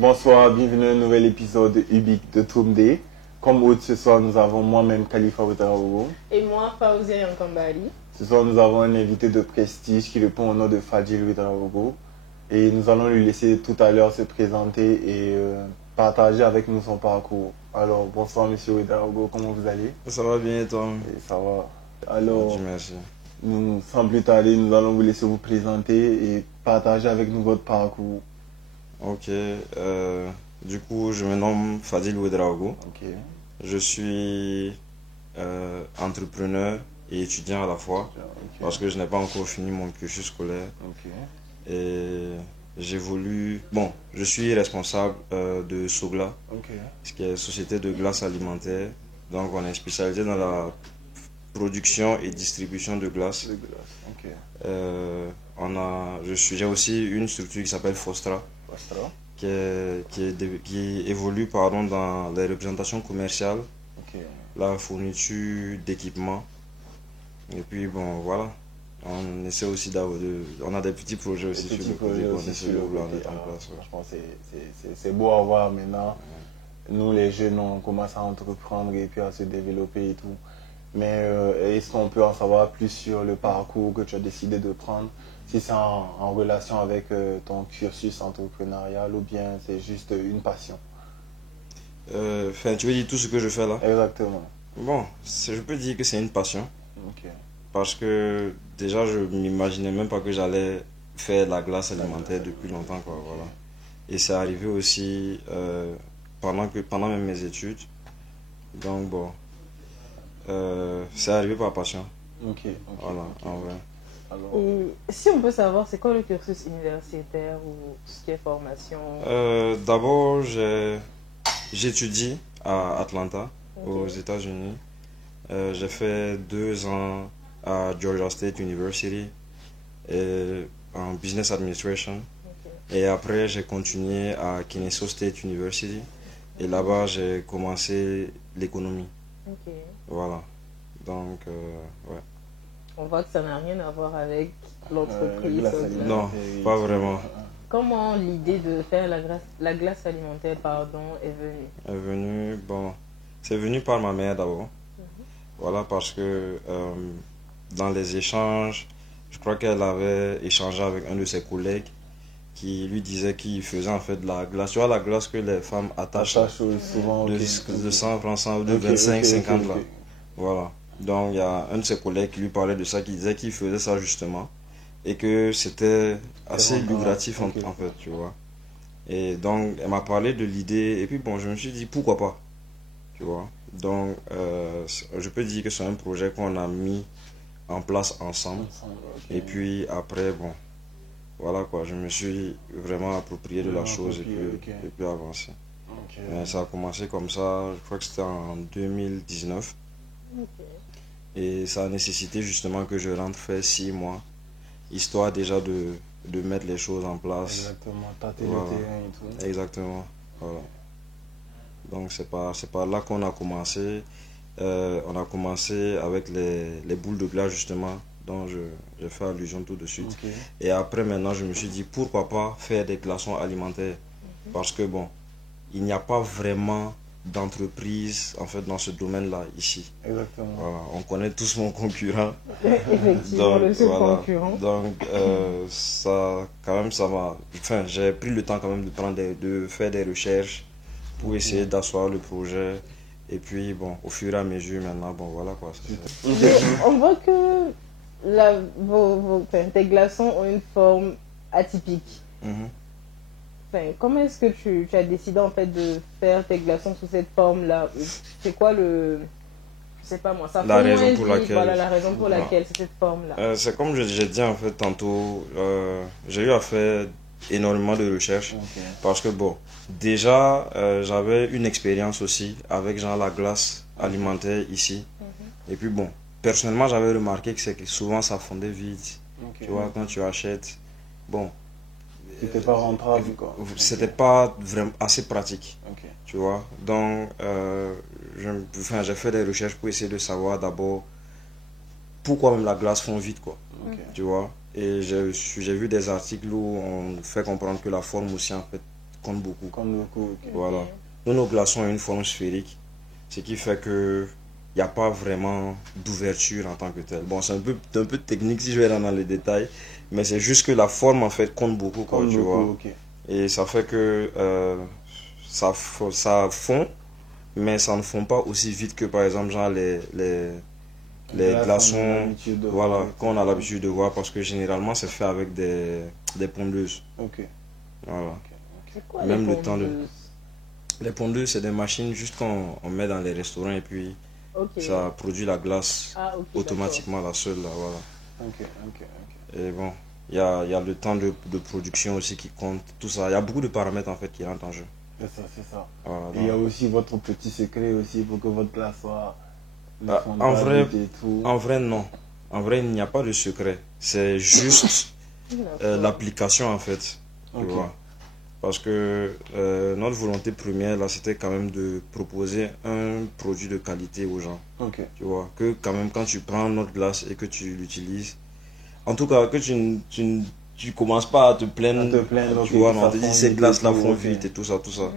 Bonsoir, bienvenue à un nouvel épisode ubique de Toomday. Comme hôte ce soir, nous avons moi-même Khalifa Ouedraogo. Et moi, Faouzia Yankambali. Ce soir, nous avons un invité de prestige qui répond au nom de Fadil Ouedraogo. Et nous allons lui laisser tout à l'heure se présenter et partager avec nous son parcours. Alors, bonsoir monsieur Ouedraogo, comment vous allez? Ça va bien et toi? Et ça va. Alors, merci. Nous, sans plus tarder, nous allons vous laisser vous présenter et partager avec nous votre parcours. Ok, du coup, je me nomme Fadil Ouedraogo. Ok. Je suis entrepreneur et étudiant à la fois parce que je n'ai pas encore fini mon cursus scolaire. Ok. Et j'évolue. Bon, je suis responsable de Sogla, ce qui est Société de glace alimentaire. Donc, on est spécialisé dans la production et distribution de glace. Ok. J'ai aussi une structure qui s'appelle Fostra, qui évolue dans les représentations commerciales, la fourniture d'équipements. Et puis bon, voilà. On essaie aussi on a des petits projets aussi sur le côté qu'on essaie de mettre en place. Franchement, c'est beau à voir maintenant. Nous, les jeunes, on commence à entreprendre et puis à se développer et tout. Mais est-ce qu'on peut en savoir plus sur le parcours que tu as décidé de prendre? Si c'est en relation avec ton cursus entrepreneurial ou bien c'est juste une passion? Tu veux dire tout ce que je fais là? Exactement. Bon, je peux dire que c'est une passion. Ok. Parce que déjà, je m'imaginais même pas que j'allais faire la glace alimentaire depuis longtemps, quoi, voilà. Et c'est arrivé aussi pendant même mes études. Donc bon, c'est arrivé par passion. Ok. Voilà, en vrai. Alors, Et si on peut savoir, c'est quoi le cursus universitaire ou ce qui est formation? D'abord, j'étudie à Atlanta, aux États-Unis. J'ai fait 2 ans à Georgia State University en Business Administration. Et après, j'ai continué à Kennesaw State University. Et là-bas, j'ai commencé l'économie. Voilà. Donc, ouais. On voit que ça n'a rien à voir avec l'entreprise. Non, pas vraiment. Comment l'idée de faire la glace alimentaire est venue? Bon, c'est venu par ma mère d'abord. Voilà, parce que dans les échanges, je crois qu'elle avait échangé avec un de ses collègues qui lui disait qu'il faisait en fait de la glace. Tu vois, la glace que les femmes attachent souvent de 100 francs ou de 25, 50 là. Voilà. Donc, il y a un de ses collègues qui lui parlait de ça, qui disait qu'il faisait ça justement et que c'était assez lucratif en fait, tu vois. Et donc, elle m'a parlé de l'idée et puis bon, je me suis dit pourquoi pas, tu vois. Donc, je peux dire que c'est un projet qu'on a mis en place ensemble. Et puis après, bon, voilà quoi, je me suis vraiment approprié de la chose et puis avancé. Mais ça a commencé comme ça, je crois que c'était en 2019. Et ça a nécessité justement que je rentre faire 6 mois, histoire déjà de mettre les choses en place. Exactement, tâter le terrain et tout. Exactement, voilà. Donc c'est par là qu'on a commencé. On a commencé avec les boules de glace justement, dont j'ai fait allusion tout de suite. Et après maintenant, je me suis dit pourquoi pas faire des glaçons alimentaires. Parce que bon, il n'y a pas vraiment d'entreprise en fait dans ce domaine-là ici. Exactement. Voilà, on connaît tous mon concurrent. Effectivement, le seul concurrent. Donc ça quand même enfin j'ai pris le temps quand même de faire des recherches pour essayer d'asseoir le projet. Et puis bon, au fur et à mesure maintenant, bon voilà quoi. On voit que tes glaçons ont une forme atypique. Enfin, comment est-ce que tu as décidé en fait de faire tes glaçons sous cette forme-là? C'est quoi je sais pas moi, ça la raison pour laquelle voilà la raison pour laquelle c'est cette forme-là. C'est comme j'ai dit en fait tantôt, j'ai eu à faire énormément de recherches parce que bon, déjà j'avais une expérience aussi avec genre la glace alimentaire ici. Et puis bon, personnellement j'avais remarqué que souvent ça fondait vite. Tu vois, quand tu achètes, bon, c'était pas rentable quoi. C'était pas vraiment assez pratique. Tu vois, donc j'ai fait des recherches pour essayer de savoir d'abord pourquoi même la glace fond vite quoi. Tu vois, et j'ai vu des articles où on fait comprendre que la forme aussi en fait compte beaucoup. Compte beaucoup, ok. Voilà. Nous, nos glaçons ont une forme sphérique, ce qui fait que il n'y a pas vraiment d'ouverture en tant que tel. Bon, c'est un peu technique si je vais dans les détails, mais c'est juste que la forme en fait compte beaucoup, quoi, Compte tu beaucoup, vois. ok. Et ça fait que ça fond, mais ça ne fond pas aussi vite que par exemple genre les glaçons, voilà, qu'on a l'habitude de voir, parce que généralement c'est fait avec des pondeuses. Ok. Voilà. C'est quoi Même les le temps de... pondeuses? Les pondeuses, c'est des machines juste qu'on on met dans les restaurants et puis Ok. ça produit la glace Ah, ok, automatiquement, la seule, là, voilà. Ok, ok, ok. Et bon, il y a le temps de production aussi qui compte, tout ça. Il y a beaucoup de paramètres en fait qui rentrent en jeu. C'est ça, c'est ça. Voilà, Et il y a donc, aussi votre petit secret aussi pour que votre glace soit... ne ah, fonde en pas vrai, vite et tout. en vrai, non. En vrai, il n'y a pas de secret. C'est juste l'application en fait, tu Ok. vois. Parce que notre volonté première, là, c'était quand même de proposer un produit de qualité aux gens. Ok. Tu vois, que quand même quand tu prends notre glace et que tu l'utilises, en tout cas, que tu commences pas à te plaindre, À te plaindre, tu ok, vois, que non, ça on te dit fonde ces vite et glaces-là tout, font ok. vite et tout ça, tout ça.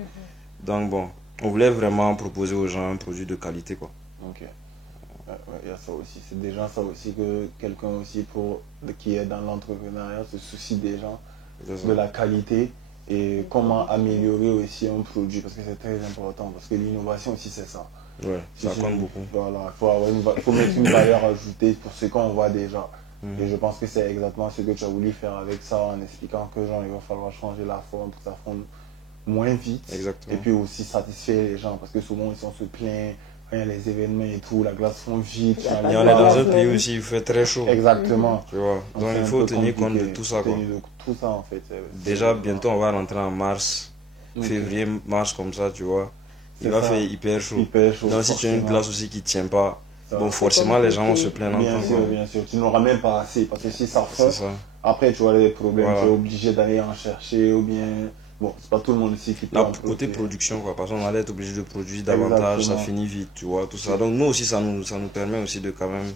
Donc bon, on voulait vraiment proposer aux gens un produit de qualité, quoi. Ok. Ouais, ouais, il y a ça aussi. C'est déjà ça aussi que quelqu'un aussi qui est dans l'entrepreneuriat se soucie des gens, C'est ça. de la qualité et comment améliorer aussi un produit parce que c'est très important parce que l'innovation aussi c'est ça. Ouais, ça compte beaucoup. Voilà, faut mettre une valeur ajoutée pour ce qu'on voit déjà. Et Mhm. je pense que c'est exactement ce que tu as voulu faire avec ça en expliquant que genre il va falloir changer la forme pour que ça fonde moins vite Exactement. et puis aussi satisfaire les gens parce que souvent ils sont se plaint quand il y a les événements et tout, la glace fond vite. Il y a tu pas Et as on les est dans glaces. un pays aussi où il fait très chaud, Exactement. tu vois. Donc Donc c'est il un faut peu tenir compte de compliqué. tout ça, quoi. Tenir de tout ça en fait. Déjà, bientôt, on va rentrer en mars, Ok. février, mars, comme ça, tu vois. Il C'est va ça. faire hyper chaud. Hyper chaud, Donc, si tu as une forcément. glace aussi qui tient pas, Ça, bon, c'est forcément, les gens vont se compliqué. plaindre en Bien temps, sûr, quoi. bien sûr. Tu n'auras même pas assez parce que si ça C'est fait, ça. après tu auras des problèmes. Voilà. Tu es obligé d'aller en chercher ou bien. Bon, c'est pas tout le monde ici qui peut Là, en côté profiter. production, quoi, parce qu'on allait être obligé de produire davantage, ça Exactement. finit vite, tu vois, tout ça. Donc, nous aussi, ça nous permet aussi de quand même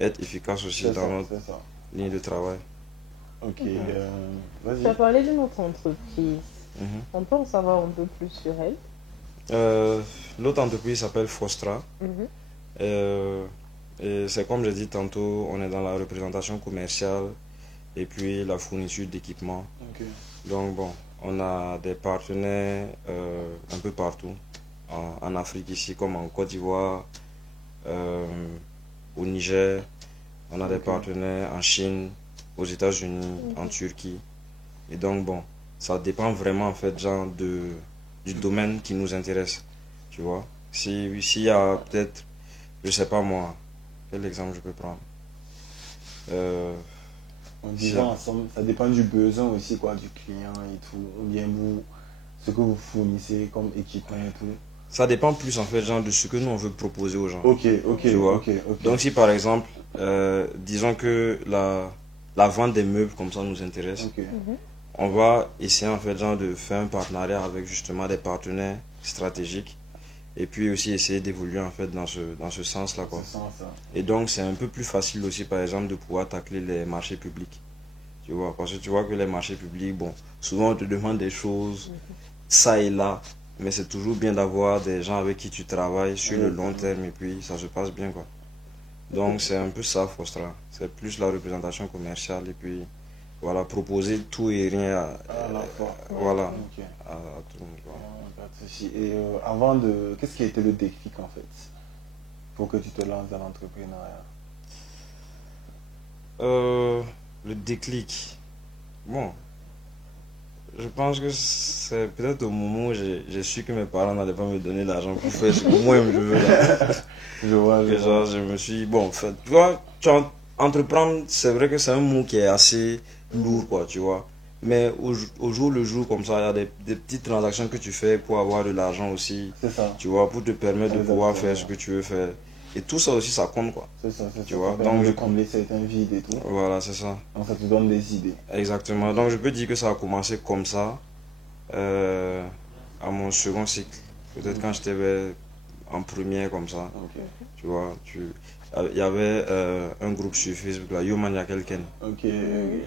être efficace aussi C'est ça, dans notre c'est ça. ligne de travail. Ok, Tu as vas-y. parlé d'une autre entreprise. Mhm. On peut en savoir un peu plus sur elle. L'autre entreprise s'appelle Fostra. Mhm. Et c'est comme j'ai dit tantôt, on est dans la représentation commerciale et puis la fourniture d'équipements. Ok, Donc bon, on a des partenaires un peu partout, en Afrique ici, comme en Côte d'Ivoire, euh, au Niger. On a des Ok. partenaires en Chine, aux États-Unis, en Turquie. Et donc bon, ça dépend vraiment en fait genre du domaine qui nous intéresse, tu vois. S'il y a peut-être, je sais pas moi, quel exemple je peux prendre? En disant ensemble, ça dépend du besoin aussi quoi, du client et tout. Ou bien vous, ce que vous fournissez comme équipement et tout. Ça dépend plus en fait genre de ce que nous on veut proposer aux gens. Ok, ok, Tu vois. ok, ok. Donc si par exemple, disons que la vente des meubles comme ça nous intéresse, Ok, on va essayer en fait genre de faire un partenariat avec justement des partenaires stratégiques et puis aussi essayer d'évoluer en fait dans ce sens-là, quoi. c'est ça, ça. Et donc c'est un peu plus facile aussi par exemple de pouvoir tacler les marchés publics. Tu vois, parce que tu vois que les marchés publics, bon, souvent on te demande des choses, ça et là, mais c'est toujours bien d'avoir des gens avec qui tu travailles sur le long terme et puis ça se passe bien, quoi. Donc c'est un peu ça, Fostra. C'est plus la représentation commerciale et puis voilà, proposer tout et rien À la fois. voilà, Ok. à tout le monde, quoi. Pas de souci. Et avant de. Qu'est-ce qui a été le déclic en fait pour que tu te lances dans l'entrepreneuriat? Le déclic. Bon, je pense que c'est peut-être au moment où j'ai su que mes parents n'allaient pas me donner l'argent pour faire ce que moi-même je veux là. Je vois, je Que genre, je me suis dit, bon, en fait, tu vois, entreprendre, c'est vrai que c'est un mot qui est assez lourd, quoi, tu vois. Mais au jour le jour, comme ça, il y a des petites transactions que tu fais pour avoir de l'argent aussi, C'est ça. tu vois, pour te permettre de pouvoir Exactement. faire ce que tu veux faire. Et tout ça aussi, ça compte, quoi. C'est ça, c'est Tu ça. vois, Ça permet donc de je- combler certains vides et tout. Voilà, c'est ça. Donc ça te donne des idées. Exactement. Donc, je peux dire que ça a commencé comme ça, euh, à mon second cycle. Peut-être quand j'étais en première, comme ça. Ok. Tu vois, il y avait un groupe sur Facebook, là, Yo Man Yakel Ken. Ok.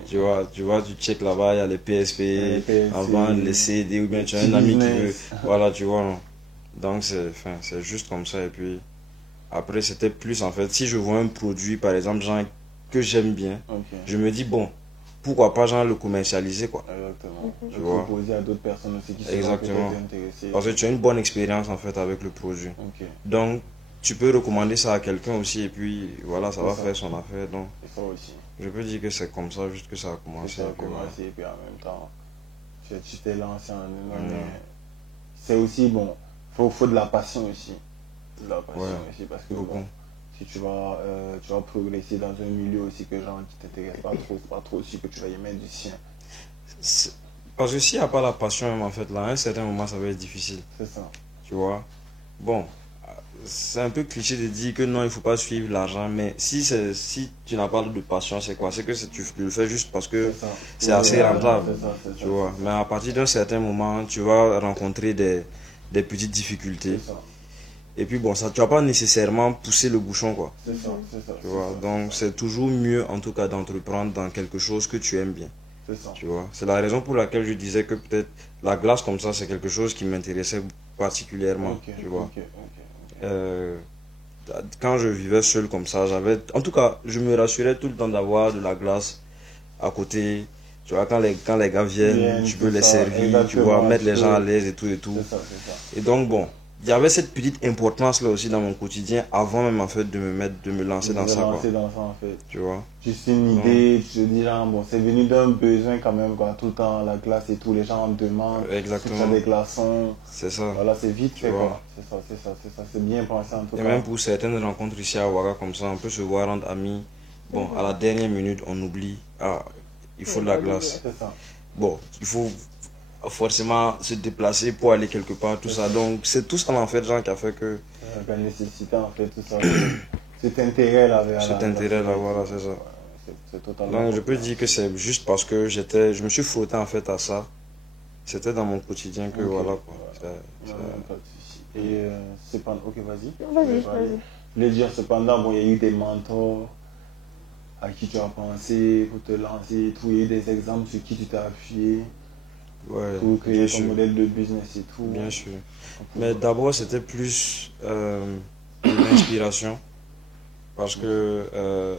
Tu vois, tu check là-bas, il y a les PSP, avant les CD, ou bien tu as un ami qui veut. Voilà, tu vois, non. Donc, c'est juste comme ça. Et puis, après, c'était plus en fait, si je vois un produit, par exemple, genre, que j'aime bien, je me dis, bon, pourquoi pas, genre, le commercialiser, quoi. Exactement. Tu vois. Proposer à d'autres personnes aussi qui sont intéressées. Parce que tu as une bonne expérience, en fait, avec le produit. Donc, tu peux recommander ça à quelqu'un aussi, et puis, voilà, ça va faire son affaire. Donc, ça aussi. Je peux dire que c'est comme ça, juste que ça a commencé. Ça a commencé, et puis en même temps, tu t'es lancé en c'est aussi, bon, faut de la passion aussi. De la passion aussi, parce que bon, si tu vas progresser dans un milieu aussi que gens qui t'intéressent pas trop aussi, que tu vas y mettre du sien. Parce que s'il n'y a pas la passion, même en fait, là, à un certain moment, ça va être difficile. C'est ça. Tu vois. Bon, c'est un peu cliché de dire que non, il ne faut pas suivre l'argent, mais si tu n'as pas de passion, c'est quoi? C'est que tu le fais juste parce que c'est assez rentable. Tu vois. Mais à partir d'un certain moment, tu vas rencontrer des petites difficultés. Et puis bon, ça, tu vas pas nécessairement pousser le bouchon, quoi. C'est ça. Tu vois. Donc c'est toujours mieux, en tout cas, d'entreprendre dans quelque chose que tu aimes bien. Tu vois. C'est la raison pour laquelle je disais que peut-être la glace comme ça, c'est quelque chose qui m'intéressait particulièrement. Tu vois. Quand je vivais seul comme ça, en tout cas, je me rassurais tout le temps d'avoir de la glace à côté. Tu vois, quand les gars viennent, tu peux les servir, tu vois, mettre les gens à l'aise et tout et tout. C'est ça. Et donc bon, il y avait cette petite importance là aussi dans mon quotidien avant même en fait de me lancer dans ça, quoi. En fait. Tu vois. Juste une idée, tu te dis genre, bon, c'est venu d'un besoin quand même, quoi, tout le temps la glace et tout, les gens en demandent. Exactement. Des glaçons. C'est ça. Voilà, c'est vite fait, quoi. C'est ça, c'est bien pensé en tout cas. Et même pour certaines rencontres ici à Ouaga comme ça, on peut se voir entre amis. Bon, à la dernière minute, on oublie. Ah, il faut de la glace. C'est ça. Bon, il faut forcément se déplacer pour aller quelque part, tout ça. Donc, c'est tout ça en fait, genre, qui a fait que... La nécessité, en fait, tout ça. Cet intérêt-là vers Cet intérêt-là, voilà, c'est ça. C'est totalement... Donc, je peux dire que c'est juste parce que je me suis frotté en fait à ça. C'était dans mon quotidien que voilà, quoi. Pas de souci. Et cependant... Ok, vas-y. Vas-y. Je voulais dire, cependant, bon, il y a eu des mentors à qui tu as pensé pour te lancer et tout. Il y a eu des exemples sur qui tu t'es appuyé. Pour créer ton modèle de business et tout. Bien sûr. Mais d'abord, c'était plus une inspiration. Parce que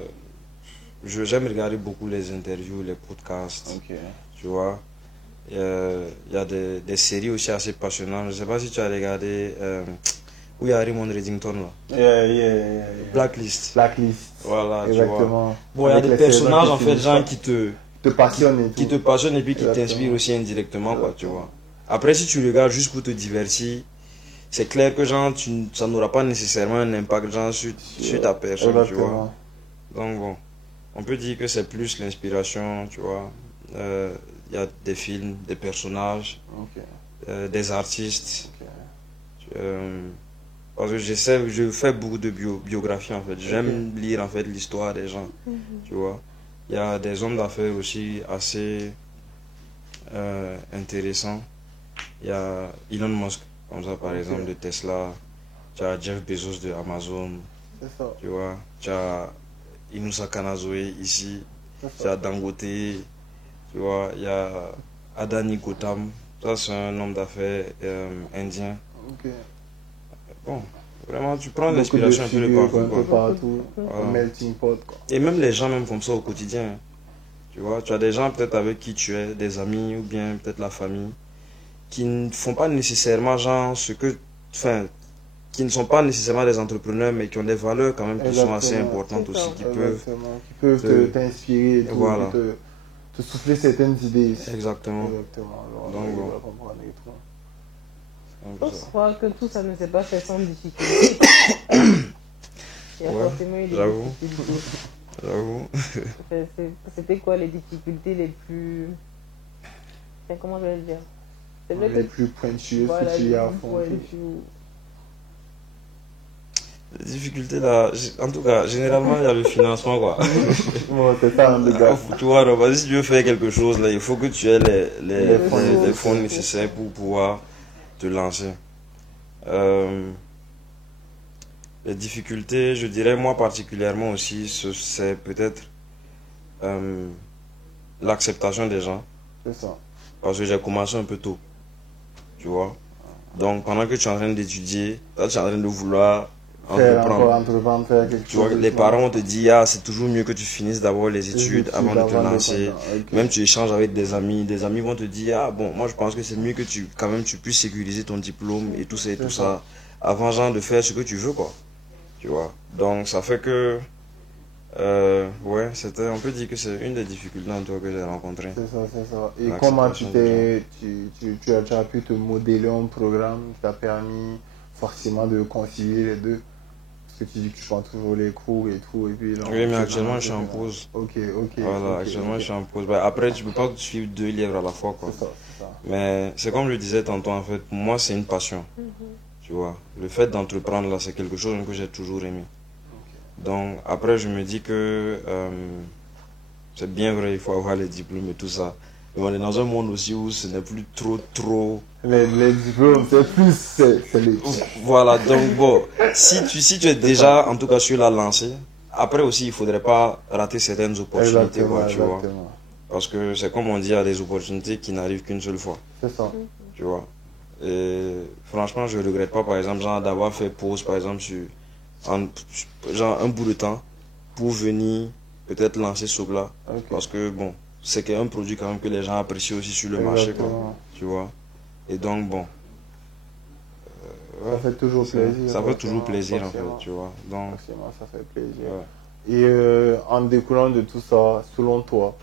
j'aime regarder beaucoup les interviews, les podcasts. Tu vois. Il y a des séries aussi assez passionnantes. Je ne sais pas si tu as regardé où il y a Raymond Reddington là. Blacklist. Voilà, exactement. Tu vois. Bon, il y a des personnages en fait, gens qui te passionnent et tout. Qui te passionnent et puis qui t'inspirent aussi indirectement, quoi, tu vois. Après, si tu regardes juste pour te divertir, c'est clair que genre, ça n'aura pas nécessairement un impact genre, sur ta personne, tu vois. Donc bon, on peut dire que c'est plus l'inspiration, tu vois. Il y a des films, des personnages, des artistes. Parce que je fais beaucoup de biographies en fait. J'aime lire en fait l'histoire des gens, tu vois. Il y a des hommes d'affaires aussi assez intéressants. Il y a Elon Musk, comme ça par exemple, de Tesla. Tu as Jeff Bezos de Amazon. Tu vois. Tu as Inusa Kanazoe ici. Tu as Dangote. Tu vois. Il y a Adani Gautam. Ça, c'est un homme d'affaires indien. Bon. Vraiment, tu prends l'inspiration un peu de partout. Melting pot, quoi. Et même les gens, même comme ça au quotidien. Tu vois, tu as des gens peut-être avec qui tu es, des amis ou bien peut-être la famille, qui ne font pas nécessairement genre qui ne sont pas nécessairement des entrepreneurs, mais qui ont des valeurs quand même qui sont assez importantes aussi, qui peuvent t'inspirer et tout, voilà. te souffler certaines idées. Exactement. Alors, donc bon. Je crois que tout ça ne s'est pas fait sans difficulté. Il y a forcément eu des difficultés. J'avoue. C'était quoi les difficultés les plus... Enfin, comment je vais le dire? Les plus pointueuses que tu as affrontées. Les difficultés là, en tout cas, généralement il y a le financement, quoi. Bon, c'est ça, les gars. Tu vois, si tu veux faire quelque chose là, il faut que tu aies les fonds nécessaires pour pouvoir te lancer. Les difficultés, je dirais moi particulièrement aussi, c'est peut-être l'acceptation des gens. C'est ça. Parce que j'ai commencé un peu tôt, tu vois. Donc pendant que tu es en train d'étudier, toi tu es en train de vouloir entreprendre, faire quelque tu vois, chose. les parents vont te dire, ah, c'est toujours mieux que tu finisses d'abord les études avant de te lancer. Okay. Même tu échanges avec des amis vont te dire, ah bon, moi je pense que c'est mieux que quand même tu puisses sécuriser ton diplôme et tout ça, avant genre de faire ce que tu veux, quoi. Tu vois. Donc ça fait que, ouais, on peut dire que c'est une des difficultés en toi que j'ai rencontrées. C'est ça. Et comment tu as pu te modeler un programme qui t'a permis forcément de concilier les deux? Parce que tu dis que tu prends toujours les cours et tout. Et puis, là, oui, mais actuellement je suis en pause. Ok. Voilà, actuellement je suis en pause. Bah, après, tu peux pas suivre 2 livres à la fois, quoi. C'est ça. Mais c'est comme je disais tantôt, en fait, pour moi c'est une passion. Tu vois, le fait d'entreprendre là, c'est quelque chose que j'ai toujours aimé. Donc après, je me dis que c'est bien vrai, il faut avoir les diplômes et tout ça. Mais on est dans un monde aussi où ce n'est plus trop... Les diplômes, c'est plus... c'est les... Voilà, donc bon, si tu es déjà, en tout cas, sur la lancée, après aussi, il ne faudrait pas rater certaines opportunités, quoi, tu vois. Parce que c'est comme on dit, il y a des opportunités qui n'arrivent qu'une seule fois. C'est ça. Tu vois. Et franchement, je ne regrette pas, par exemple, genre d'avoir fait pause, par exemple, genre un bout de temps pour venir peut-être lancer Sobla. Okay. Parce que bon, c'est un produit quand même que les gens apprécient aussi sur le marché, quoi. Tu vois. Et donc bon. Ça fait toujours plaisir. Ça fait toujours plaisir en fait, tu vois. Donc, forcément, ça fait plaisir. Ouais. Et en découlant de tout ça, selon toi,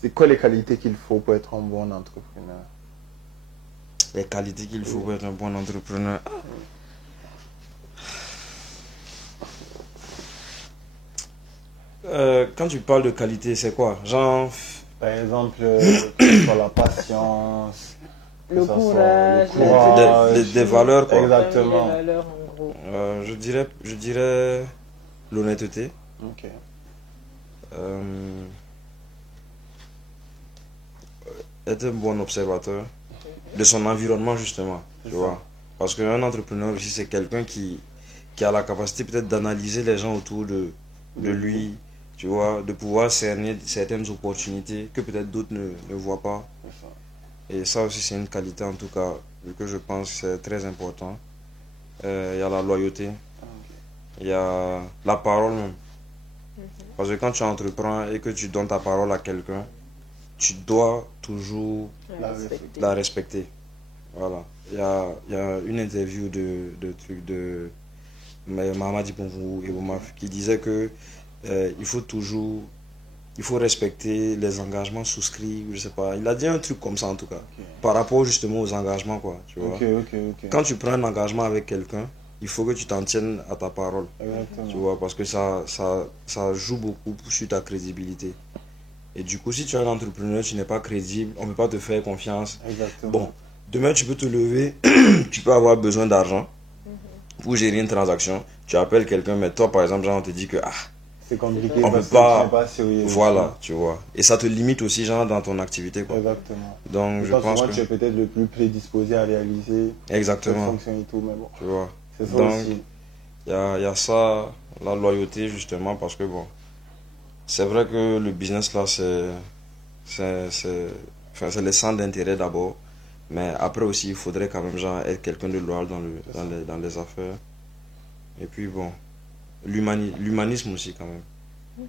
c'est quoi les qualités qu'il faut pour être un bon entrepreneur? Les qualités qu'il faut pour être un bon entrepreneur. Quand tu parles de qualité, c'est quoi? Genre, par exemple, sur la patience, le courage, des valeurs, quoi. Exactement. Des valeurs, en gros. Je dirais l'honnêteté. Ok. Être un bon observateur de son environnement, justement, tu vois. Parce qu'un entrepreneur aussi, c'est quelqu'un qui a la capacité peut-être d'analyser les gens autour de lui, tu vois, de pouvoir cerner certaines opportunités que peut-être d'autres ne voient pas. Et ça aussi, c'est une qualité, en tout cas, que je pense que c'est très important. Il y a la loyauté, il y a la parole même. Parce que quand tu entreprends et que tu donnes ta parole à quelqu'un, tu dois toujours la respecter. Voilà. Il y a une interview de Mamadi Ponvou et Bomaf qui disait que il faut respecter les engagements souscrits, je sais pas. Il a dit un truc comme ça en tout cas, par rapport justement aux engagements, quoi, tu vois. Quand tu prends un engagement avec quelqu'un, il faut que tu t'en tiennes à ta parole. Exactement. Tu vois, parce que ça joue beaucoup sur ta crédibilité. Et du coup, si tu es un entrepreneur, tu n'es pas crédible, on ne peut pas te faire confiance. Exactement. Bon, demain tu peux te lever, tu peux avoir besoin d'argent pour gérer une transaction. Tu appelles quelqu'un, mais toi par exemple, genre, on te dit que c'est compliqué, on peut pas, voilà, tu vois. Et ça te limite aussi, genre, dans ton activité, quoi. Exactement. Donc, je pense que tu es peut-être le plus prédisposé à réaliser. Exactement. Et tout, mais bon. Tu vois. C'est ça donc, aussi. Il y a ça, la loyauté, justement, parce que bon, c'est vrai que le business, là, c'est les centres d'intérêt d'abord. Mais après aussi, il faudrait quand même, genre, être quelqu'un de loyal dans les affaires. Et puis, bon. L'humanisme aussi quand même.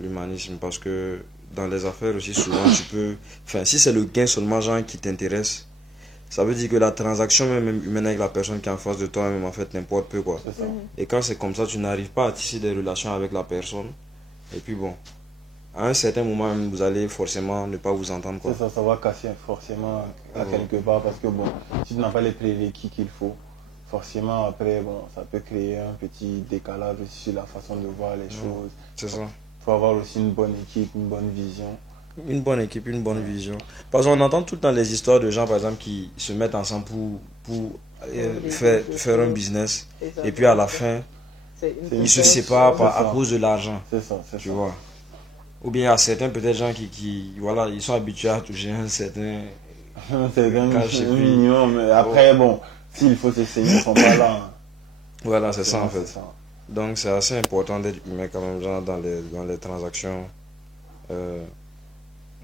L'humanisme, parce que dans les affaires aussi souvent tu peux, enfin si c'est le gain seulement genre qui t'intéresse, ça veut dire que la transaction même humaine avec la personne qui est en face de toi même en fait n'importe peu, quoi. Et quand c'est comme ça, tu n'arrives pas à tisser des relations avec la personne. Et puis bon, à un certain moment même, vous allez forcément ne pas vous entendre, quoi. Ça va casser forcément à quelque part, parce que bon, si tu n'as pas les prérequis qu'il faut, forcément après bon, ça peut créer un petit décalage aussi sur la façon de voir les choses. C'est ça. Il faut avoir aussi une bonne équipe, une bonne vision. Une bonne équipe, une bonne vision. Parce qu'on entend tout le temps les histoires de gens par exemple qui se mettent ensemble pour faire un business et puis à la fin ils se séparent à cause de l'argent. C'est ça, tu vois. Ou bien il y a certains peut-être gens qui voilà, ils sont habitués à toucher un certain minimum, mais après bon, s'il faut s'essayer, ils ne sont pas là. Voilà, c'est ça en fait. Donc c'est assez important d'être humain quand même, genre dans les transactions. euh,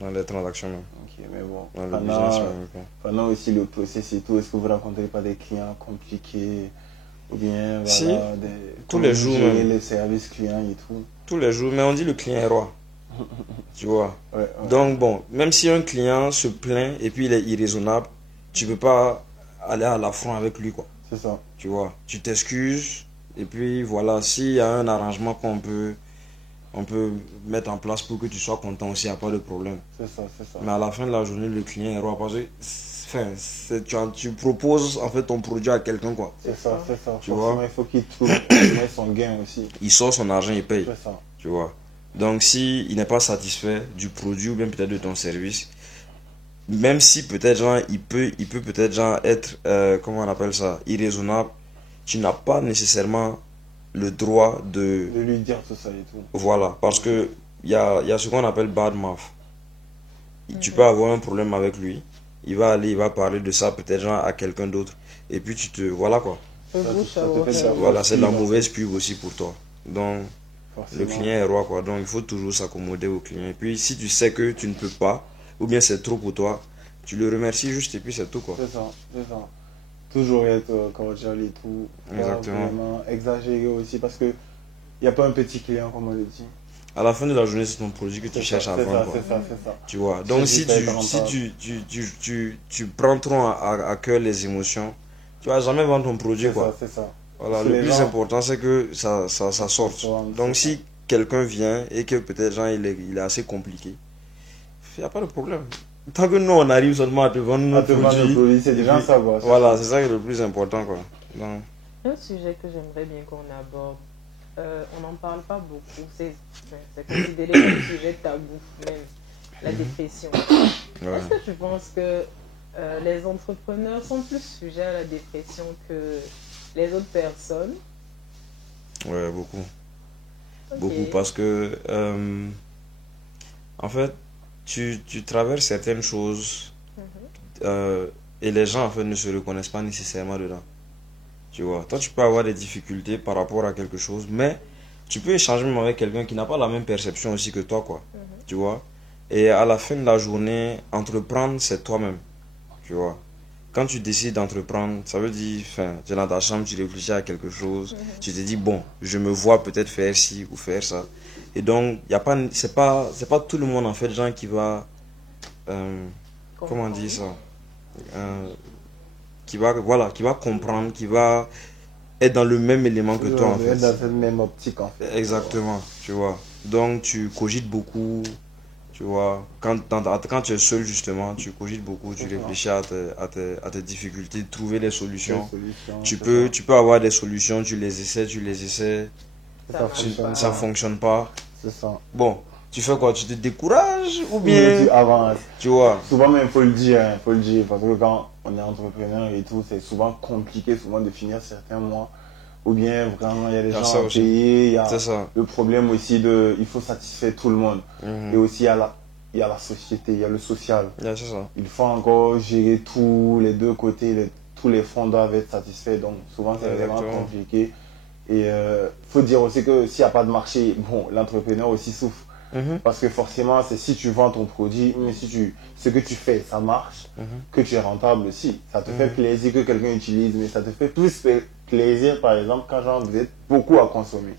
Dans les transactions même. Ok, mais bon. Dans le business même. Pendant aussi le process et tout, est-ce que vous rencontrez pas des clients compliqués ou bien Si, voilà, tous les jours gérer même. les services clients et tout? Tous les jours, mais on dit le client est roi. Tu vois. Ouais, ouais. Donc bon, même si un client se plaint et puis il est irraisonnable, tu peux pas aller à l'affront avec lui, quoi. C'est ça. Tu vois. Tu t'excuses et puis voilà, s'il y a un arrangement on peut mettre en place pour que tu sois content aussi, il n'y a pas de problème. C'est ça, c'est ça. Mais à la fin de la journée, le client est roi parce que enfin, tu proposes en fait ton produit à quelqu'un, quoi. C'est ça, c'est ça. Tu Forcément, vois. il faut qu'il trouve au moins son gain aussi. Il sort son argent, il paye. C'est ça. Tu vois. Donc si il n'est pas satisfait du produit ou bien peut-être de ton service, même si peut-être genre il peut peut-être genre être comment on appelle ça, irraisonnable, tu n'as pas nécessairement le droit de De lui dire tout ça et tout. voilà, parce que il y a ce qu'on appelle bad mouth. Tu peux avoir un problème avec lui, il va aller, il va parler de ça peut-être genre à quelqu'un d'autre et puis tu te voilà quoi. Le Ça, bouche ça à te fait oreille. de la Voilà, c'est de la pub, mauvaise pub aussi pour toi. Donc forcément. le client est roi, quoi. Donc il faut toujours s'accommoder au client. Et puis si tu sais que tu ne peux pas, ou bien c'est trop pour toi, tu le remercies juste et puis c'est tout, quoi. C'est ça, c'est ça. Toujours être cordial et tout. Pas Exactement. vraiment exagérer aussi parce que il n'y a pas un petit client comme on le dit. À la fin de la journée, c'est ton produit que tu C'est cherches ça, à c'est vendre, ça, quoi. c'est ça, c'est ça. Tu vois. C'est Donc juste si être rentable. tu prends trop à cœur les émotions, tu vas jamais vendre ton produit, C'est quoi. ça, c'est ça. Voilà, Si le les plus gens- important, c'est que ça sorte. sortent, Donc c'est si quelqu'un vient et que peut-être genre, il est assez compliqué, il n'y a pas de problème. Tant que nous, on arrive seulement à te vendre À notre te vendre le produit, produit, c'est et déjà puis, ça, quoi. voilà, c'est ça qui est le plus important, quoi. Donc, Un sujet que j'aimerais bien qu'on aborde, on n'en parle pas beaucoup, c'est considéré comme un sujet tabou, même la dépression. ouais. Est-ce que tu penses que les entrepreneurs sont plus sujets à la dépression que les autres personnes? Ouais, beaucoup. Ok. Beaucoup parce que, en fait, tu traverses certaines choses et les gens, en fait, ne se reconnaissent pas nécessairement dedans. Tu vois, toi, tu peux avoir des difficultés par rapport à quelque chose, mais tu peux échanger même avec quelqu'un qui n'a pas la même perception aussi que toi, quoi. Tu vois. Et à la fin de la journée, entreprendre, c'est toi-même. Tu vois. Quand tu décides d'entreprendre, ça veut dire, enfin, tu es dans ta chambre, tu réfléchis à quelque chose, tu te dis, bon, je me vois peut-être faire ci ou faire ça. Et donc, y a pas, c'est pas tout le monde, en fait, gens qui va, comment on dit ça, Euh, voilà, qui va comprendre, qui va être dans le même élément que toi, en fait. Être dans cette même optique, en fait. Exactement, tu vois. Donc, tu cogites beaucoup, tu vois. Quand tu es seul, justement, tu cogites beaucoup, tu réfléchis à tes difficultés, trouver des solutions. Tu peux avoir des solutions, tu les essaies, ça fonctionne pas. C'est ça. Bon, tu fais quoi? Tu te décourages ou Bien, tu bien, avances. tu vois. Souvent même, il faut le dire, hein, faut le dire, parce que quand on est entrepreneur et tout, c'est souvent compliqué souvent de finir certains mois. Ou bien vraiment, il y a des ça gens à aussi. payer, il y a C'est ça. le problème aussi de, il faut satisfaire tout le monde. Mhm. Et aussi, il y a la société, il y a le social. Yeah, c'est ça. Il faut encore gérer tous les deux côtés, tous les fonds doivent être satisfaits, donc souvent c'est vraiment Exactement. compliqué. Et faut dire aussi que s'il n'y a pas de marché, bon, l'entrepreneur aussi souffre. Mhm. Parce que forcément, c'est si tu vends ton produit, mais si ce que tu fais, ça marche, que tu es rentable aussi. Ça te fait plaisir que quelqu'un utilise, mais ça te fait plus plaisir, par exemple, quand genre, vous êtes beaucoup à consommer.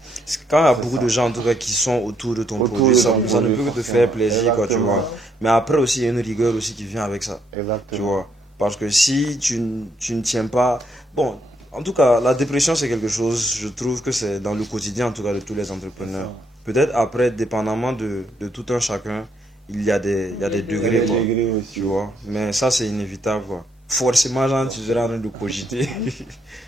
Quand il y a C'est beaucoup ça. de gens en tout cas qui sont autour de ton Autour produit, de ça, ton ça ne produit, peut que te forcément. faire plaisir, quoi, tu Exactement. vois. Mais après aussi, il y a une rigueur aussi qui vient avec ça, Exactement. tu vois. Parce que si tu ne tiens pas... Bon, en tout cas, la dépression, c'est quelque chose, je trouve que c'est dans le quotidien, en tout cas, de tous les entrepreneurs. Peut-être après, dépendamment de tout un chacun, il y a des Il y a degrés, des quoi, degrés aussi. tu vois. Mais ça, c'est inévitable, quoi. Forcément, genre, tu seras en train de cogiter.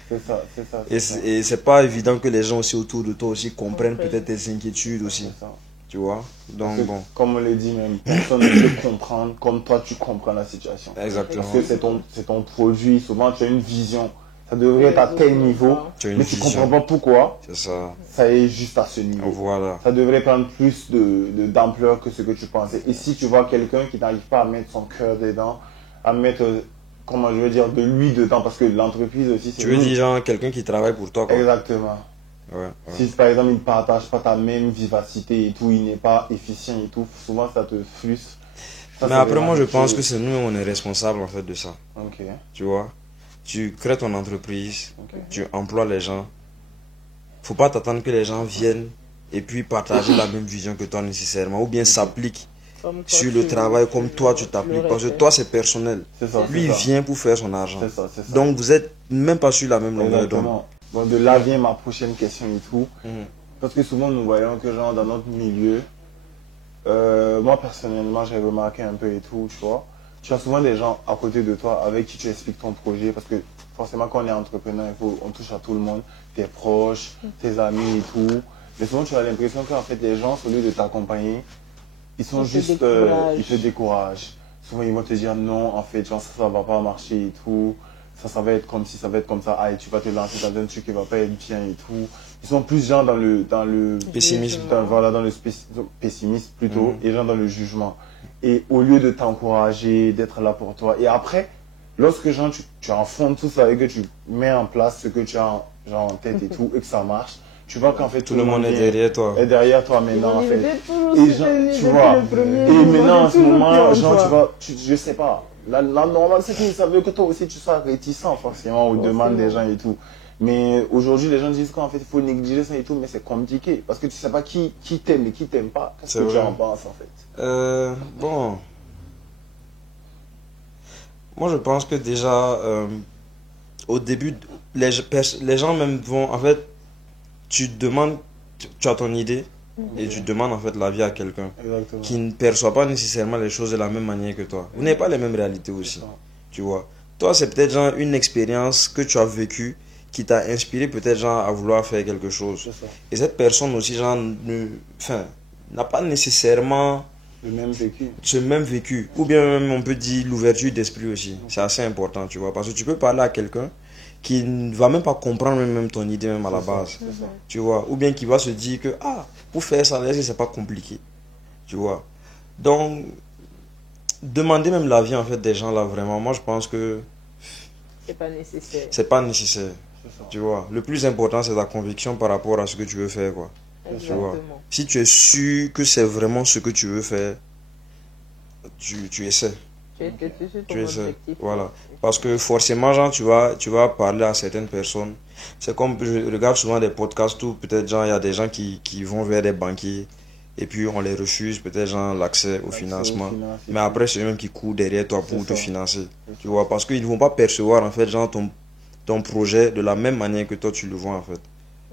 C'est ça, c'est ça. Et c'est pas évident que les gens aussi autour de toi aussi comprennent peut-être tes inquiétudes aussi, C'est ça. tu vois. Donc Parce que, bon, comme on le dit même, personne ne peut comprendre comme toi tu comprends la situation. exactement. Parce que c'est ton produit, souvent tu as une vision. Ça devrait être à tel niveau, Tu as une mais tu vision. comprends pas pourquoi C'est ça. ça est juste à ce niveau. Voilà. Ça devrait prendre plus d'ampleur que ce que tu pensais. Et si tu vois quelqu'un qui n'arrive pas à mettre son cœur dedans, à mettre, comment je veux dire, de lui dedans, parce que l'entreprise aussi, c'est Tu veux nous. dire genre quelqu'un qui travaille pour toi, quoi. Exactement. Si par exemple il ne partage pas ta même vivacité et tout, il n'est pas efficient et tout, souvent ça te frustre. Mais après moi je pense que c'est nous on est responsable en fait de ça. Tu vois, tu crées ton entreprise, tu emploies les gens. Faut pas t'attendre que les gens viennent et puis partager la même vision que toi nécessairement ou bien s'appliquent sur le travail comme toi tu t'appliques parce que toi c'est personnel. Lui il vient pour faire son argent. Donc vous êtes même pas sur la même longueur d'onde. Bon, de là vient ma prochaine question et tout. Parce que souvent nous voyons que genre dans notre milieu, moi personnellement j'ai remarqué un peu et tout, tu vois. Tu as souvent des gens à côté de toi avec qui tu expliques ton projet parce que forcément quand on est entrepreneur, on touche à tout le monde, tes proches, tes amis et tout. Mais souvent tu as l'impression qu'en fait les gens, au lieu de t'accompagner, ils sont juste, ils te découragent. Souvent ils vont te dire non, en fait, genre, ça va pas marcher et tout. Ça va être comme si, ça va être comme ça. Ah, et tu vas te lancer dans un truc qui va pas être bien et tout. Ils sont plus gens dans le pessimisme. Voilà, dans le pessimisme plutôt, et gens dans le jugement. Et au lieu de t'encourager, d'être là pour toi. Et après, lorsque genre, tu enfonces tout ça et que tu mets en place ce que tu as genre, en tête et tout, et que ça marche, tu vois qu'en fait tout le monde est derrière toi. Est derrière toi maintenant en fait. Et genre, tu vois. Et maintenant en ce moment, genre, tu vois, je sais pas. La normale, c'est que ça veut que toi aussi tu sois réticent forcément aux demandes des gens et tout. Mais aujourd'hui, les gens disent qu'en fait, il faut négliger ça et tout, mais c'est compliqué. Parce que tu sais pas qui t'aime et qui t'aime pas. Qu'est-ce que tu en penses en fait? Bon. Moi, je pense que déjà, au début, les gens même vont, en fait, tu demandes, tu as ton idée et tu demandes en fait l'avis à quelqu'un qui ne perçoit pas nécessairement les choses de la même manière que toi. Vous n'avez pas les mêmes réalités aussi, tu vois. Toi, c'est peut-être genre une expérience que tu as vécue qui t'a inspiré peut-être genre à vouloir faire quelque chose. Et cette personne aussi genre n'a pas nécessairement ce même vécu. Ou bien même on peut dire l'ouverture d'esprit aussi. C'est assez important, tu vois. Parce que tu peux parler à quelqu'un qui ne va même pas comprendre même ton idée même à la base. Tu vois. Ou bien qui va se dire que pour faire ça, c'est pas compliqué. Tu vois. Donc, demander même l'avis en fait des gens là vraiment, moi je pense que c'est pas nécessaire. C'est pas nécessaire. Tu vois. Le plus important c'est ta conviction par rapport à ce que tu veux faire quoi. Tu vois. Si tu es sûr que c'est vraiment ce que tu veux faire, tu essaies. Tu essaies. Voilà. Parce que forcément, genre, tu vas parler à certaines personnes. C'est comme, je regarde souvent des podcasts où peut-être, genre, il y a des gens qui vont vers des banquiers et puis on les refuse, peut-être, genre, l'accès au financement. Mais après, c'est eux-mêmes qui courent derrière toi pour te financer. Tu vois, parce qu'ils ne vont pas percevoir, en fait, genre, ton projet de la même manière que toi, tu le vois, en fait.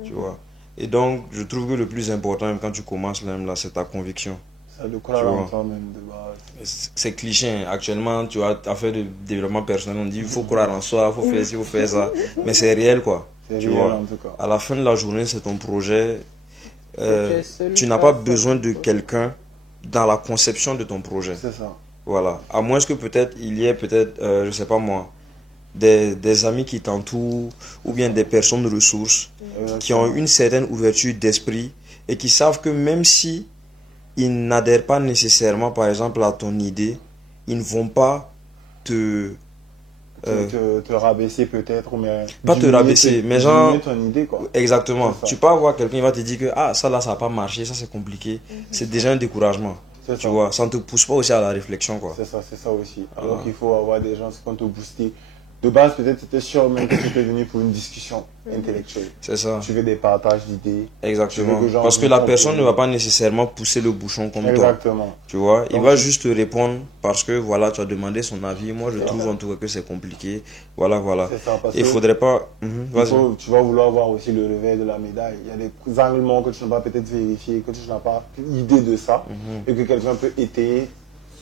Tu vois. Et donc, je trouve que le plus important, même quand tu commences là, c'est ta conviction. Ça le croire en toi-même de base. C'est cliché. Actuellement, tu as affaire de développement personnel. On dit il faut croire en soi, il faut faire ci, il faut faire ça. Mais c'est réel, quoi. Tu vois. En tout cas. À la fin de la journée, c'est ton projet. Tu n'as pas besoin de quelqu'un dans la conception de ton projet. C'est ça. Voilà. À moins que peut-être il y ait peut-être, je sais pas moi, des amis qui t'entourent ou bien des personnes ressources qui ont une certaine ouverture d'esprit et qui savent que même si ils n'adhèrent pas nécessairement par exemple à ton idée, ils ne vont pas te rabaisser peut-être, mais pas te rabaisser, mais genre ton idée, quoi. Exactement. Tu peux avoir quelqu'un qui va te dire que ça là ça n'a pas marché, ça c'est compliqué. C'est déjà un découragement. Tu vois, ça ne te pousse pas aussi à la réflexion, quoi. C'est ça aussi. Donc il faut avoir des gens qui vont te booster. De base, peut-être c'était sûr même que tu étais venu pour une discussion intellectuelle. C'est ça. Tu veux des partages d'idées. Exactement. Parce que la personne ne va pas nécessairement pousser le bouchon comme toi. Exactement. Tu vois, il va juste te répondre parce que voilà, tu as demandé son avis. Moi, je trouve en tout cas que c'est compliqué. Voilà. C'est ça, parce il faudrait pas. Tu vas vouloir voir aussi le revers de la médaille. Il y a des angles que tu n'as pas peut-être vérifié, que tu n'as pas idée de ça, et que quelqu'un peut étayer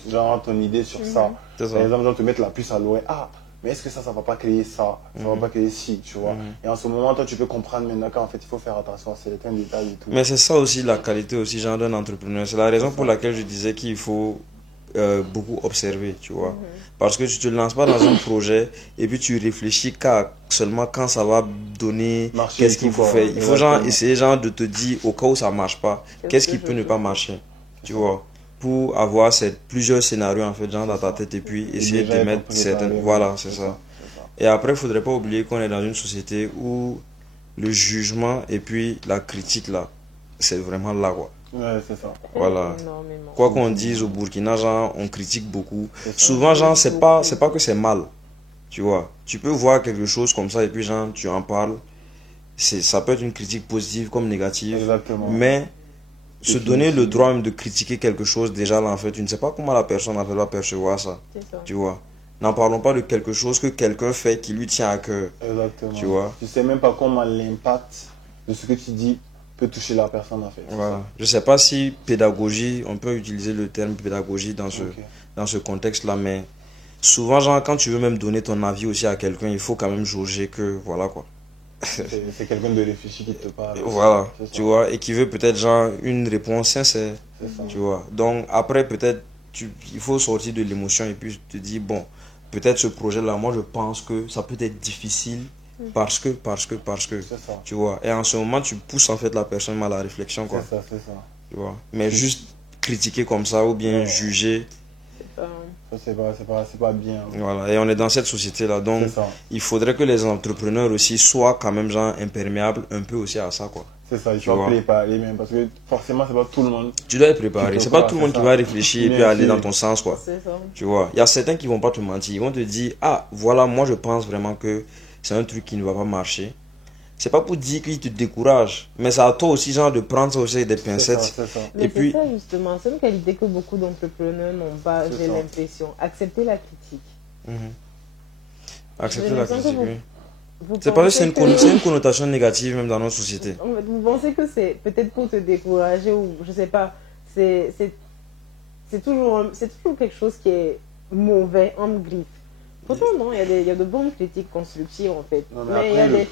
genre ton idée sur ça. Par exemple, genre te mettre la puce à l'oreille. Mais est-ce que ça va pas créer ça? Ça va pas créer ci, tu vois. Et en ce moment, toi, tu peux comprendre maintenant qu'en fait, il faut faire attention à certains détails et tout. Mais c'est ça aussi la qualité aussi, genre d'un entrepreneur. C'est la raison pour laquelle je disais qu'il faut beaucoup observer, tu vois. Parce que tu te lances pas dans un projet et puis tu réfléchis seulement quand ça va donner, qu'est-ce qu'il faut faire. Il faut genre essayer genre de te dire au cas où ça marche pas, qu'est-ce qui peut ne pas marcher, tu vois. Pour avoir plusieurs scénarios en fait genre dans ta tête et puis essayer de mettre certaines... Voilà, c'est ça. Et après, il ne faudrait pas oublier qu'on est dans une société où le jugement et puis la critique là, c'est vraiment là quoi. Ouais, c'est ça. Voilà. Énormément. Quoi qu'on dise au Burkina, genre, on critique beaucoup. Souvent, genre, c'est pas que c'est mal. Tu vois. Tu peux voir quelque chose comme ça et puis, genre, tu en parles. Ça peut être une critique positive comme négative. Exactement. Mais se donner le droit même de critiquer quelque chose, déjà là, en fait, tu ne sais pas comment la personne en fait, va percevoir ça. C'est ça. Tu vois. N'en parlons pas de quelque chose que quelqu'un fait qui lui tient à cœur. Exactement. Tu vois. Tu sais même pas comment l'impact de ce que tu dis peut toucher la personne en fait. Voilà. Je sais pas si pédagogie, on peut utiliser le terme pédagogie dans ce contexte-là, mais souvent, genre, quand tu veux même donner ton avis aussi à quelqu'un, il faut quand même jauger que, voilà quoi. C'est quelqu'un de réfléchi qui te parle. Voilà, tu vois, et qui veut peut-être genre une réponse sincère, tu vois. Donc après, peut-être, il faut sortir de l'émotion et puis te dire, bon, peut-être ce projet-là, moi je pense que ça peut être difficile parce que, tu vois. Et en ce moment, tu pousses en fait la personne à la réflexion, quoi. C'est ça. Tu vois. Mais juste critiquer comme ça ou bien juger. C'est pas bien. Voilà, et on est dans cette société-là, donc il faudrait que les entrepreneurs aussi soient quand même genre imperméables un peu aussi à ça, quoi. C'est ça, il faut préparer même, parce que forcément, c'est pas tout le monde. Tu dois être préparé, c'est pas tout le monde qui va réfléchir et puis aller dans ton sens, quoi. C'est ça. Tu vois, il y a certains qui vont pas te mentir, ils vont te dire, ah, voilà, moi je pense vraiment que c'est un truc qui ne va pas marcher. C'est pas pour dire qu'ils te découragent, mais c'est à toi aussi genre de prendre ça aussi avec des pincettes. C'est ça. Mais c'est ça justement, c'est une qualité que beaucoup d'entrepreneurs n'ont pas, j'ai l'impression. Accepter la critique. Accepter la critique, oui. C'est parce que c'est une connotation négative même dans notre société. Vous pensez que c'est peut-être pour te décourager ou je sais pas, c'est toujours quelque chose qui est mauvais, en griffe. Pourtant non, il y a de bonnes critiques constructives en fait. Non, mais il y a le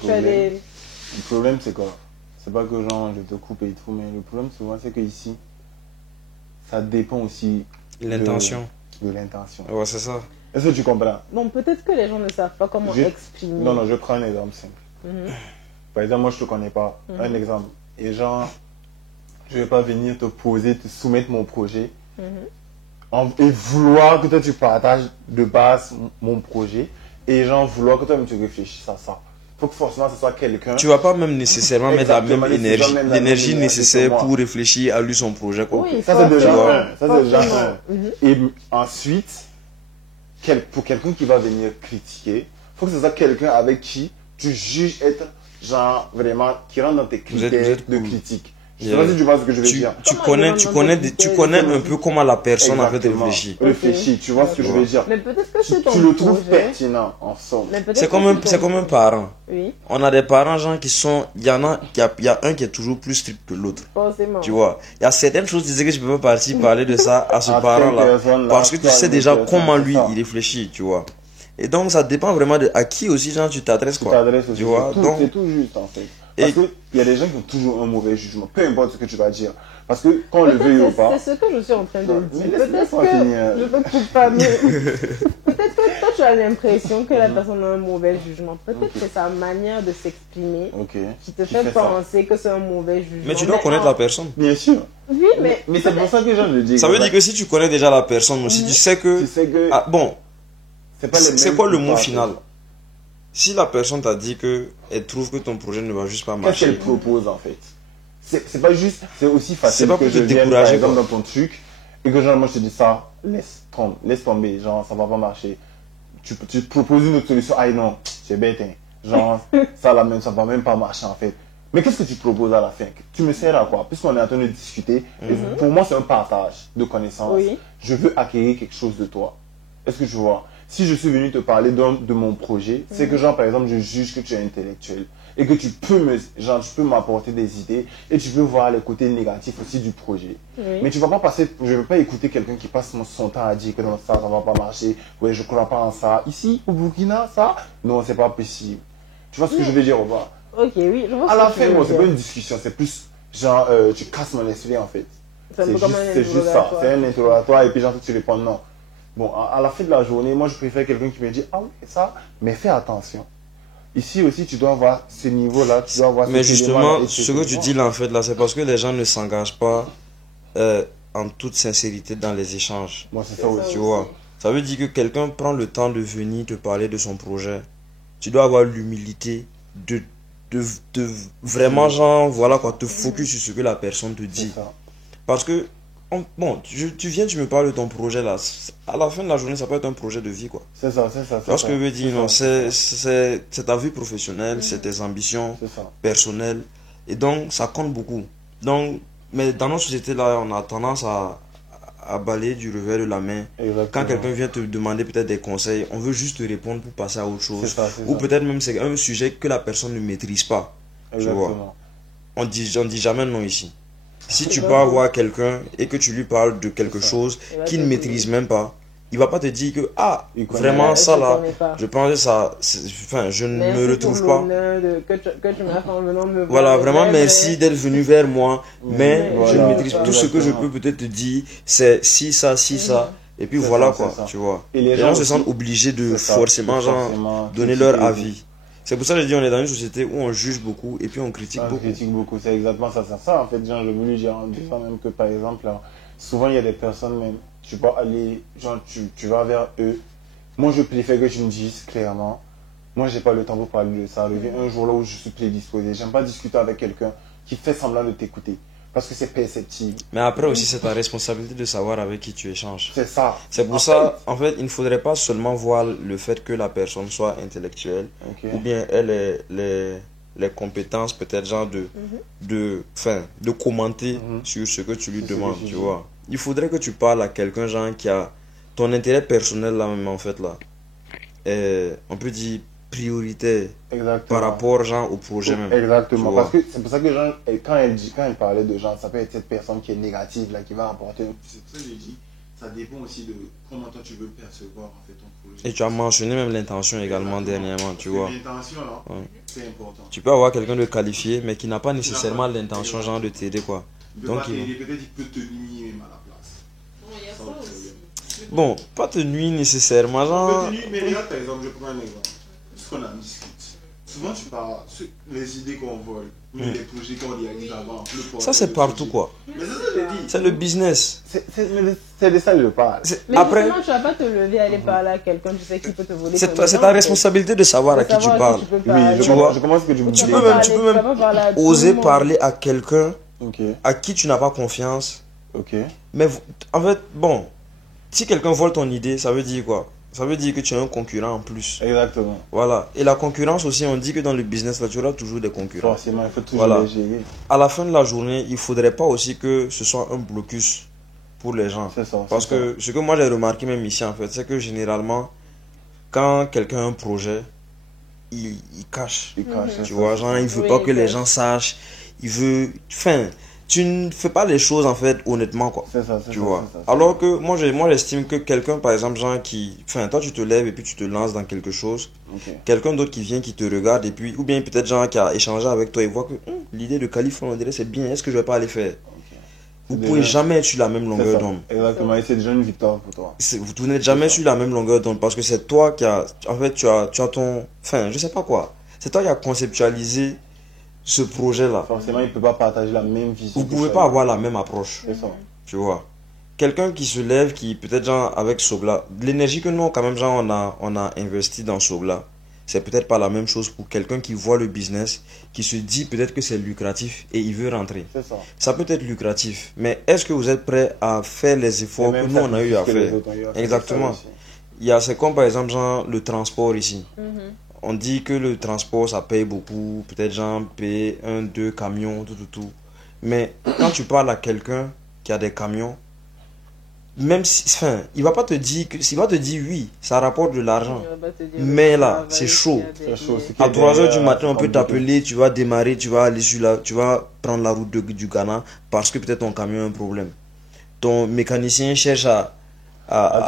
problème c'est quoi? C'est pas que genre je te coupe et tout, mais le problème souvent c'est que ici, ça dépend aussi l'intention. De l'intention. Ouais, c'est ça. Est-ce que tu comprends? Bon, peut-être que les gens ne savent pas comment exprimer. Non, je prends un exemple simple. Par exemple, moi je te connais pas. Un exemple. Et genre, je vais pas venir te soumettre mon projet. Et vouloir que toi tu partages de base mon projet. Et genre, vouloir que toi tu réfléchisses à ça. Faut que forcément ce soit quelqu'un. Tu vas pas même nécessairement mettre la même énergie, l'énergie nécessaire pour réfléchir à lui son projet, quoi. Oui, ça c'est déjà un. Et ensuite, pour quelqu'un qui va venir critiquer, faut que ce soit quelqu'un avec qui tu juges être genre vraiment qui rentre dans tes critères de critique. Je sais pas si tu vois ce que je veux dire. Tu connais un peu comment la personne en fait réfléchit. Tu vois ce que je veux dire. Mais peut-être que c'est ton tu le trouves pertinent en somme. C'est comme un parent. Oui. On a des parents gens qui sont, il y a un qui est toujours plus strict que l'autre. Forcément. Tu vois, il y a certaines choses, tu disais que je peux pas parler de ça à ce parent-là parce que tu sais déjà comment lui il réfléchit, tu vois. Et donc ça dépend vraiment de à qui aussi genre tu t'adresses, quoi. Tu vois, donc c'est tout juste en fait. Parce qu'il y a des gens qui ont toujours un mauvais jugement, peu importe ce que tu vas dire. Parce que quand on le veut ou pas. C'est ce que je suis en train de dire. Peut-être que je ne coupe pas, mais peut-être que toi tu as l'impression que la personne a un mauvais jugement. Peut-être que c'est sa manière de s'exprimer qui te fait penser que c'est un mauvais jugement. Mais tu dois connaître la personne. Bien sûr. Oui, mais c'est pour ça que je le dis. Ça veut dire que si tu connais déjà la personne aussi, tu sais que. Ah, bon. C'est quoi le mot final? Si la personne t'a dit qu'elle trouve que ton projet ne va juste pas marcher. Qu'est-ce qu'elle propose en fait? C'est pas juste, c'est aussi facile pas que je vienne par exemple dans ton truc et que genre moi je te dis ça, laisse tomber, genre ça va pas marcher. Tu proposes une autre solution, ah non, c'est bête, hein. Genre ça là même, ça va même pas marcher en fait. Mais qu'est-ce que tu proposes à la fin? Tu me sers à quoi? Puisqu'on est en train de discuter, et pour moi c'est un partage de connaissances. Je veux acquérir quelque chose de toi. Est-ce que tu vois? Si je suis venu te parler de mon projet, c'est que genre par exemple je juge que tu es intellectuel et que tu peux m'apporter des idées et tu peux voir les côtés négatifs aussi du projet. Mais tu vas pas passer, je vais pas écouter quelqu'un qui passe son temps à dire que non ça va pas marcher, ouais je crois pas en ça. Ici au Burkina ça, non c'est pas possible. Tu vois ce que je veux dire ou pas? Ok, oui, je vois. À la fin, moi c'est pas une discussion, c'est plus genre tu casses mon esprit en fait. C'est juste ça, c'est un interrogatoire et puis genre tu réponds non. Bon, à la fin de la journée, moi je préfère quelqu'un qui me dit ah oui, ça, mais fais attention. Ici aussi, tu dois avoir ce niveau-là, tu dois avoir. Mais justement, ce que tu dis là en fait, là, c'est parce que les gens ne s'engagent pas en toute sincérité dans les échanges. Moi, c'est ça aussi. Tu vois, ça veut dire que quelqu'un prend le temps de venir te parler de son projet. Tu dois avoir l'humilité de de vraiment, genre, voilà quoi, te focus sur ce que la personne te dit. Parce que, bon, tu viens, tu me parles de ton projet là. À la fin de la journée, ça peut être un projet de vie, quoi. C'est ça. Parce que je veux dire, non, c'est ta vie professionnelle, c'est tes ambitions personnelles. Et donc, ça compte beaucoup. Donc, mais dans notre société là, on a tendance à balayer du revers de la main. Exactement. Quand quelqu'un vient te demander peut-être des conseils, on veut juste te répondre pour passer à autre chose. Ou ça. peut-être même c'est un sujet que la personne ne maîtrise pas. Tu vois. On dit jamais non ici. Si tu peux avoir quelqu'un et que tu lui parles de quelque chose qu'il ne maîtrise même pas, il va pas te dire que vraiment ça là, je pense que ça, enfin je ne me retrouve pas. Que tu m'as fait en venant me voir. Voilà, vraiment merci d'être venu vers moi, mais je ne maîtrise tout ce que je peux peut-être te dire, c'est si ça, et puis voilà quoi, tu vois. Et les gens se sentent obligés de forcément genre donner leur avis. C'est pour ça que je dis on est dans une société où on juge beaucoup et puis on critique beaucoup. C'est exactement ça. C'est ça en fait, genre, j'ai voulu dire des fois même que par exemple, là, souvent il y a des personnes même, tu peux aller, genre tu vas vers eux. Moi je préfère que tu me dises clairement, moi j'ai pas le temps pour parler de ça. Arriver un jour là où je suis prédisposé. J'aime pas discuter avec quelqu'un qui fait semblant de t'écouter. Parce que c'est perceptible. Mais après aussi, c'est ta responsabilité de savoir avec qui tu échanges. C'est ça. C'est pour ça, en fait, il ne faudrait pas seulement voir le fait que la personne soit intellectuelle, ou bien elle ait les compétences peut-être genre de commenter sur ce que tu lui demandes, tu vois. Il faudrait que tu parles à quelqu'un genre qui a ton intérêt personnel là même en fait là. Et on peut dire prioritaire par rapport genre au projet même. Exactement, parce que c'est pour ça que genre, quand elle parlait de genre, ça peut être cette personne qui est négative là, qui va apporter. C'est pour ça que je dis, ça dépend aussi de comment toi tu veux percevoir en fait ton projet. Et tu as mentionné même l'intention également dernièrement, tu vois. L'intention là, c'est important. Tu peux avoir quelqu'un de qualifié mais qui n'a pas nécessairement l'intention genre de t'aider quoi. Donc peut-être il peut te nuire même à la place. Bon, il y a ça aussi. Bon, pas te nuire nécessairement genre. Mais regarde par exemple, je prends un exemple. Qu'on en discute. Souvent, tu parles les idées qu'on vole, les projets qu'on réalise avant. Ça, c'est partout quoi. Mais c'est ça que je dis. C'est le business. C'est de ça que je parle. Mais après, justement, tu vas pas te lever aller parler à quelqu'un, tu sais qui peut te voler. C'est ta responsabilité de savoir à qui tu parles. Oui, tu vois. Je commence que tu peux même oser parler à quelqu'un à qui tu n'as pas confiance. Mais en fait, bon, si quelqu'un vole ton idée, ça veut dire quoi? Ça veut dire que tu es un concurrent en plus. Exactement. Voilà. Et la concurrence aussi, on dit que dans le business, là, tu auras toujours des concurrents. Forcément, il faut toujours les gérer. À la fin de la journée, il ne faudrait pas aussi que ce soit un blocus pour les gens. C'est ça. Parce que ce que moi j'ai remarqué même ici, en fait, c'est que généralement, quand quelqu'un a un projet, il cache. Tu vois, genre, il ne veut pas que les gens sachent. Il veut... Enfin... Tu ne fais pas les choses en fait honnêtement quoi. C'est ça, tu vois. Alors que moi j'estime que quelqu'un par exemple genre qui, enfin toi tu te lèves et puis tu te lances dans quelque chose. Quelqu'un d'autre qui vient qui te regarde et puis ou bien peut-être genre qui a échangé avec toi et voit que l'idée de Californie on dirait c'est bien. Est-ce que je vais pas aller faire? Vous pouvez jamais être sur la même longueur d'onde. Exactement. Et c'est déjà une victoire pour toi. Vous n'êtes jamais sur la même longueur d'onde parce que c'est toi qui a, en fait tu as ton, enfin je sais pas quoi. C'est toi qui a conceptualisé ce projet-là. Forcément, il ne peut pas partager la même vision. Vous ne pouvez pas avoir la même approche. C'est ça. Tu vois. Quelqu'un qui se lève, qui peut-être genre avec Sogla, l'énergie que nous, quand même, genre, on a investi dans Sogla, c'est peut-être pas la même chose pour quelqu'un qui voit le business, qui se dit peut-être que c'est lucratif et il veut rentrer. C'est ça. Ça peut être lucratif, mais est-ce que vous êtes prêt à faire les efforts que nous, on a eu à faire? Exactement. C'est comme par exemple genre, le transport ici. On dit que le transport, ça paye beaucoup. Peut-être genre payer 1-2 camions, tout. Mais quand tu parles à quelqu'un qui a des camions, même si, enfin, il va pas te dire que, s'il va te dire oui, ça rapporte de l'argent. Mais là, c'est chaud. À 3 h du matin, on peut t'appeler, tu vas démarrer, tu vas aller tu vas prendre la route du Ghana parce que peut-être ton camion a un problème. Ton mécanicien cherche à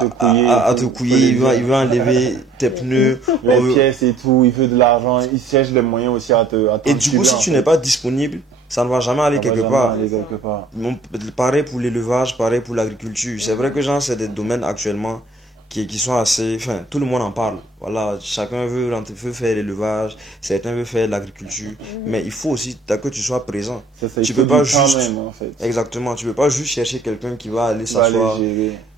te couiller, il veut enlever tes pneus, les pièces et tout, il veut de l'argent, il cherche les moyens aussi à te et du coup, si tu n'es pas disponible, ça ne va jamais aller quelque part. Pareil pour l'élevage, pareil pour l'agriculture. C'est vrai que genre, c'est des domaines actuellement qui sont assez... Enfin, tout le monde en parle. Voilà, chacun veut faire l'élevage, certains veulent faire l'agriculture. Mais il faut aussi que tu sois présent. Tu peux pas juste... Même, en fait. Exactement, tu peux pas juste chercher quelqu'un qui va aller s'asseoir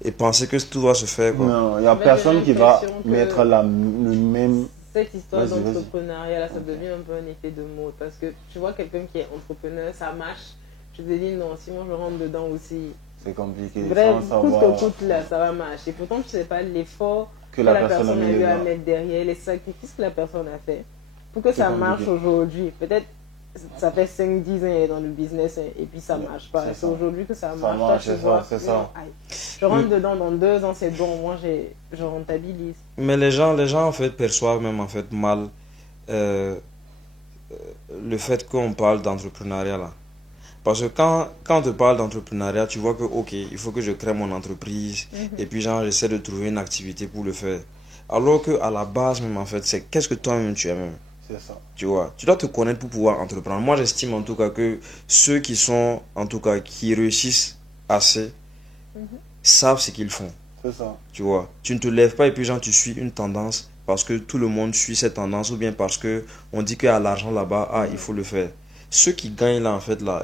et penser que tout va se faire. Quoi. Non, il n'y a personne qui va mettre le même cette histoire Vas-y, vas-y. d'entrepreneuriat, là, ça devient un peu un effet de mode. Parce que tu vois quelqu'un qui est entrepreneur, ça marche. Tu te dis, non, si moi je rentre dedans aussi, C'est compliqué. bref, Sans coûte savoir que coûte, là, ça va marcher. Pourtant, tu sais pas l'effort que que la la personne a personne a mis eu à dedans. mettre derrière, les sacrifices que la personne a fait pour que C'est ça compliqué. marche aujourd'hui. Peut-être ça fait 5-10 ans elle est dans le business et puis ça marche pas. C'est C'est ça. aujourd'hui que ça Ça marche. marche, Toi, tu c'est vois, ça, c'est ça. non, aïe, je rentre dedans dans 2 ans, c'est bon. Moi, je rentabilise. Mais les gens en fait perçoivent même en fait mal euh, le fait qu'on parle d'entrepreneuriat là. Parce que quand on te parle d'entrepreneuriat, tu vois que ok, il faut que je crée mon entreprise et puis genre j'essaie de trouver une activité pour le faire. Alors que à la base même en fait, c'est qu'est-ce que toi-même tu es même. C'est ça. Tu vois, tu dois te connaître pour pouvoir entreprendre. Moi, j'estime en tout cas que ceux qui sont, en tout cas, qui réussissent assez, savent ce qu'ils font. C'est ça. Tu vois, tu ne te lèves pas et puis genre tu suis une tendance parce que tout le monde suit cette tendance ou bien parce que on dit qu'il y a l'argent là-bas, ah, il faut le faire. Ceux qui gagnent là, en fait, là,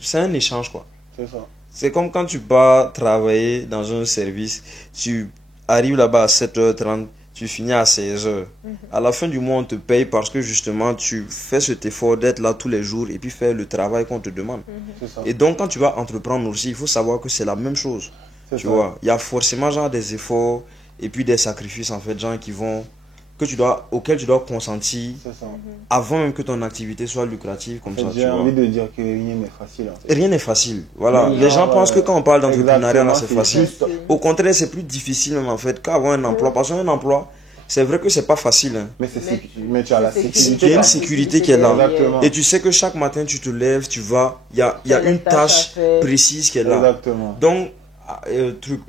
c'est un échange quoi. C'est ça. C'est comme quand tu pars travailler dans un service, tu arrives là-bas à 7h30, tu finis à 16h. À la fin du mois, on te paye parce que justement, tu fais cet effort d'être là tous les jours et puis faire le travail qu'on te demande. C'est ça. Et donc, quand tu vas entreprendre aussi, il faut savoir que c'est la même chose. C'est Tu ça. vois, il y a forcément genre des efforts et puis des sacrifices en fait, gens qui vont, auxquels tu dois consentir C'est ça. avant même que ton activité soit lucrative comme ça. Tu J'ai vois. envie de dire que rien n'est facile en fait. Rien n'est facile. Voilà. Oui, Les gens genre, pensent que quand on parle d'entrepreneuriat, là, c'est exactement, facile. juste- Au contraire, c'est plus difficile même en fait qu'avoir un emploi. Parce qu'un emploi, c'est vrai que c'est pas facile. Hein. Mais, Mais- mais tu as la c'est sécurité. Il y a une là. sécurité qui est là. Exactement. Et tu sais que chaque matin, tu te lèves, tu vas, il y a Il y a une une tâche tâche à faire. précise qui est là. Exactement. Donc,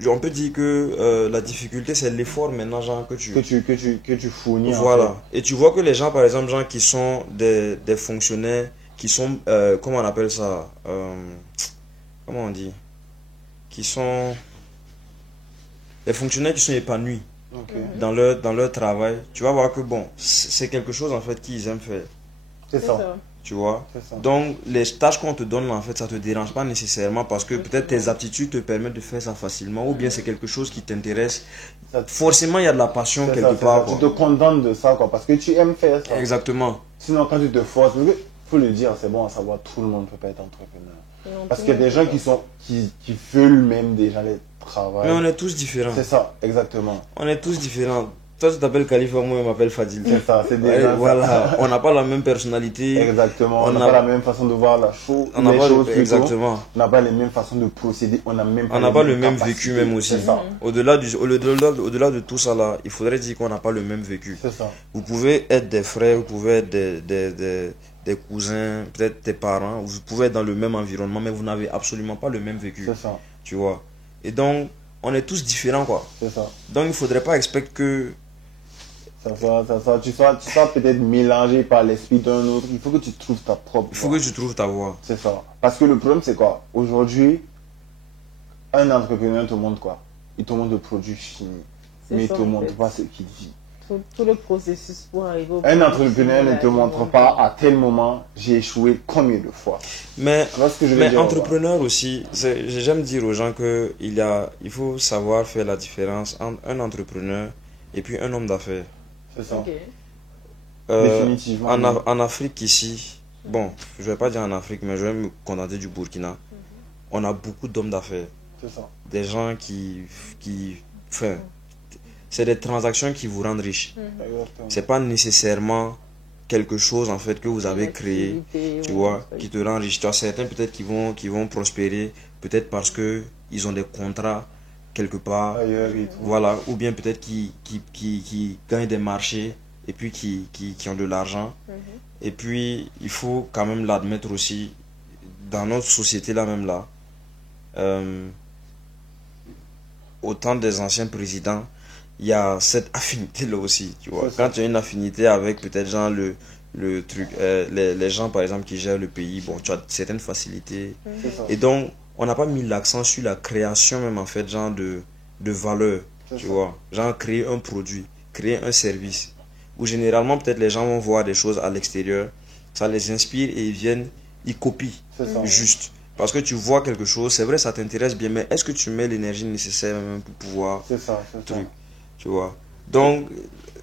on peut dire que la difficulté, c'est l'effort maintenant, genre, que tu... Que tu fournis. en Voilà. Et tu vois que les gens, par exemple, gens qui sont des fonctionnaires, qui sont, comment on appelle ça comment on dit Qui sont des fonctionnaires qui sont épanouis fait. Ok. dans leur travail. Tu vas voir que, bon, c'est quelque chose, en fait, qu'ils aiment faire. C'est C'est ça. ça. Tu vois C'est ça. Donc, les tâches qu'on te donne, là, en fait, ça te dérange pas nécessairement parce que peut-être tes aptitudes te permettent de faire ça facilement ou bien c'est quelque chose qui t'intéresse. Ça- Forcément, il y a de la passion C'est quelque ça, c'est part. ça. Tu quoi. te contentes de ça, quoi, parce que tu aimes faire ça. Exactement. Sinon, quand tu te forces, il faut le dire, c'est bon à savoir, tout le monde ne peut pas être entrepreneur. Non, Parce tout qu'il y a le des monde gens peut qui veulent même déjà les travailler. Mais on est tous différents. C'est ça, exactement. On est tous différents. Toi, tu t'appelles Khalifa, moi, je m'appelle Fadil. C'est ça, c'est Ouais, déjà ça. voilà. On n'a pas la même personnalité. Exactement. On On n'a a- pas la même façon de voir la chose. On n'a les pas choses plutôt. exactement. On n'a pas les mêmes façons de procéder. On n'a même On n'a pas le même capacités. vécu même aussi. C'est ça. Au-delà de tout ça là, il faudrait dire qu'on n'a pas le même vécu. C'est ça. Vous pouvez être des frères, vous pouvez être des cousins, peut-être des parents, vous pouvez être dans le même environnement, mais vous n'avez absolument pas le même vécu. C'est ça. Tu vois. Et donc, on est tous différents quoi. C'est ça. Donc, il faudrait pas expecter que. Tu sois peut-être mélangé par l'esprit d'un autre. Il faut que tu trouves ta propre Il faut voie. que tu trouves ta voie. C'est ça. Parce que le problème, c'est quoi? Aujourd'hui, un entrepreneur te montre quoi? Il te montre le produit fini. C'est Mais il ça, ne te en montre fait. pas ce qu'il dit. Tout le processus pour arriver au Un point entrepreneur fini, ne là, te il montre montre pas à tel moment j'ai échoué combien de fois. Mais, Tu vois ce que je veux dire? entrepreneur aussi, j'aime dire aux gens que il faut savoir faire la différence entre un entrepreneur et puis un homme d'affaires. C'est ça. Ok. Définitivement. En Afrique ici, bon, je vais pas dire en Afrique, mais je vais me contenter du Burkina. On a beaucoup d'hommes d'affaires. C'est ça. Des gens enfin, c'est des transactions qui vous rendent riche. Exactement. C'est pas nécessairement quelque chose en fait que vous avez créé, Activité, tu ouais, vois, c'est qui te rend riche. Tu as certains peut-être qui vont prospérer, peut-être parce que ils ont des contrats quelque part, Ailleurs et tout. voilà, ou bien peut-être qui gagnent des marchés et puis qui ont de l'argent. Et puis, il faut quand même l'admettre aussi, dans notre société là même là, au temps des anciens présidents, il y a cette affinité là aussi, tu vois. C'est ça. Quand tu as une affinité avec peut-être genre le truc, les gens par exemple qui gèrent le pays, bon, tu as certaines facilités. C'est ça. Et donc, on n'a pas mis l'accent sur la création même en fait, genre de valeur, C'est tu ça. vois. Genre créer un produit, créer un service. Où généralement peut-être les gens vont voir des choses à l'extérieur, ça les inspire et ils viennent, ils copient C'est ça. juste. Parce que tu vois quelque chose, c'est vrai ça t'intéresse bien, mais est-ce que tu mets l'énergie nécessaire même pour pouvoir C'est ça. C'est ça. truc, tu vois. Donc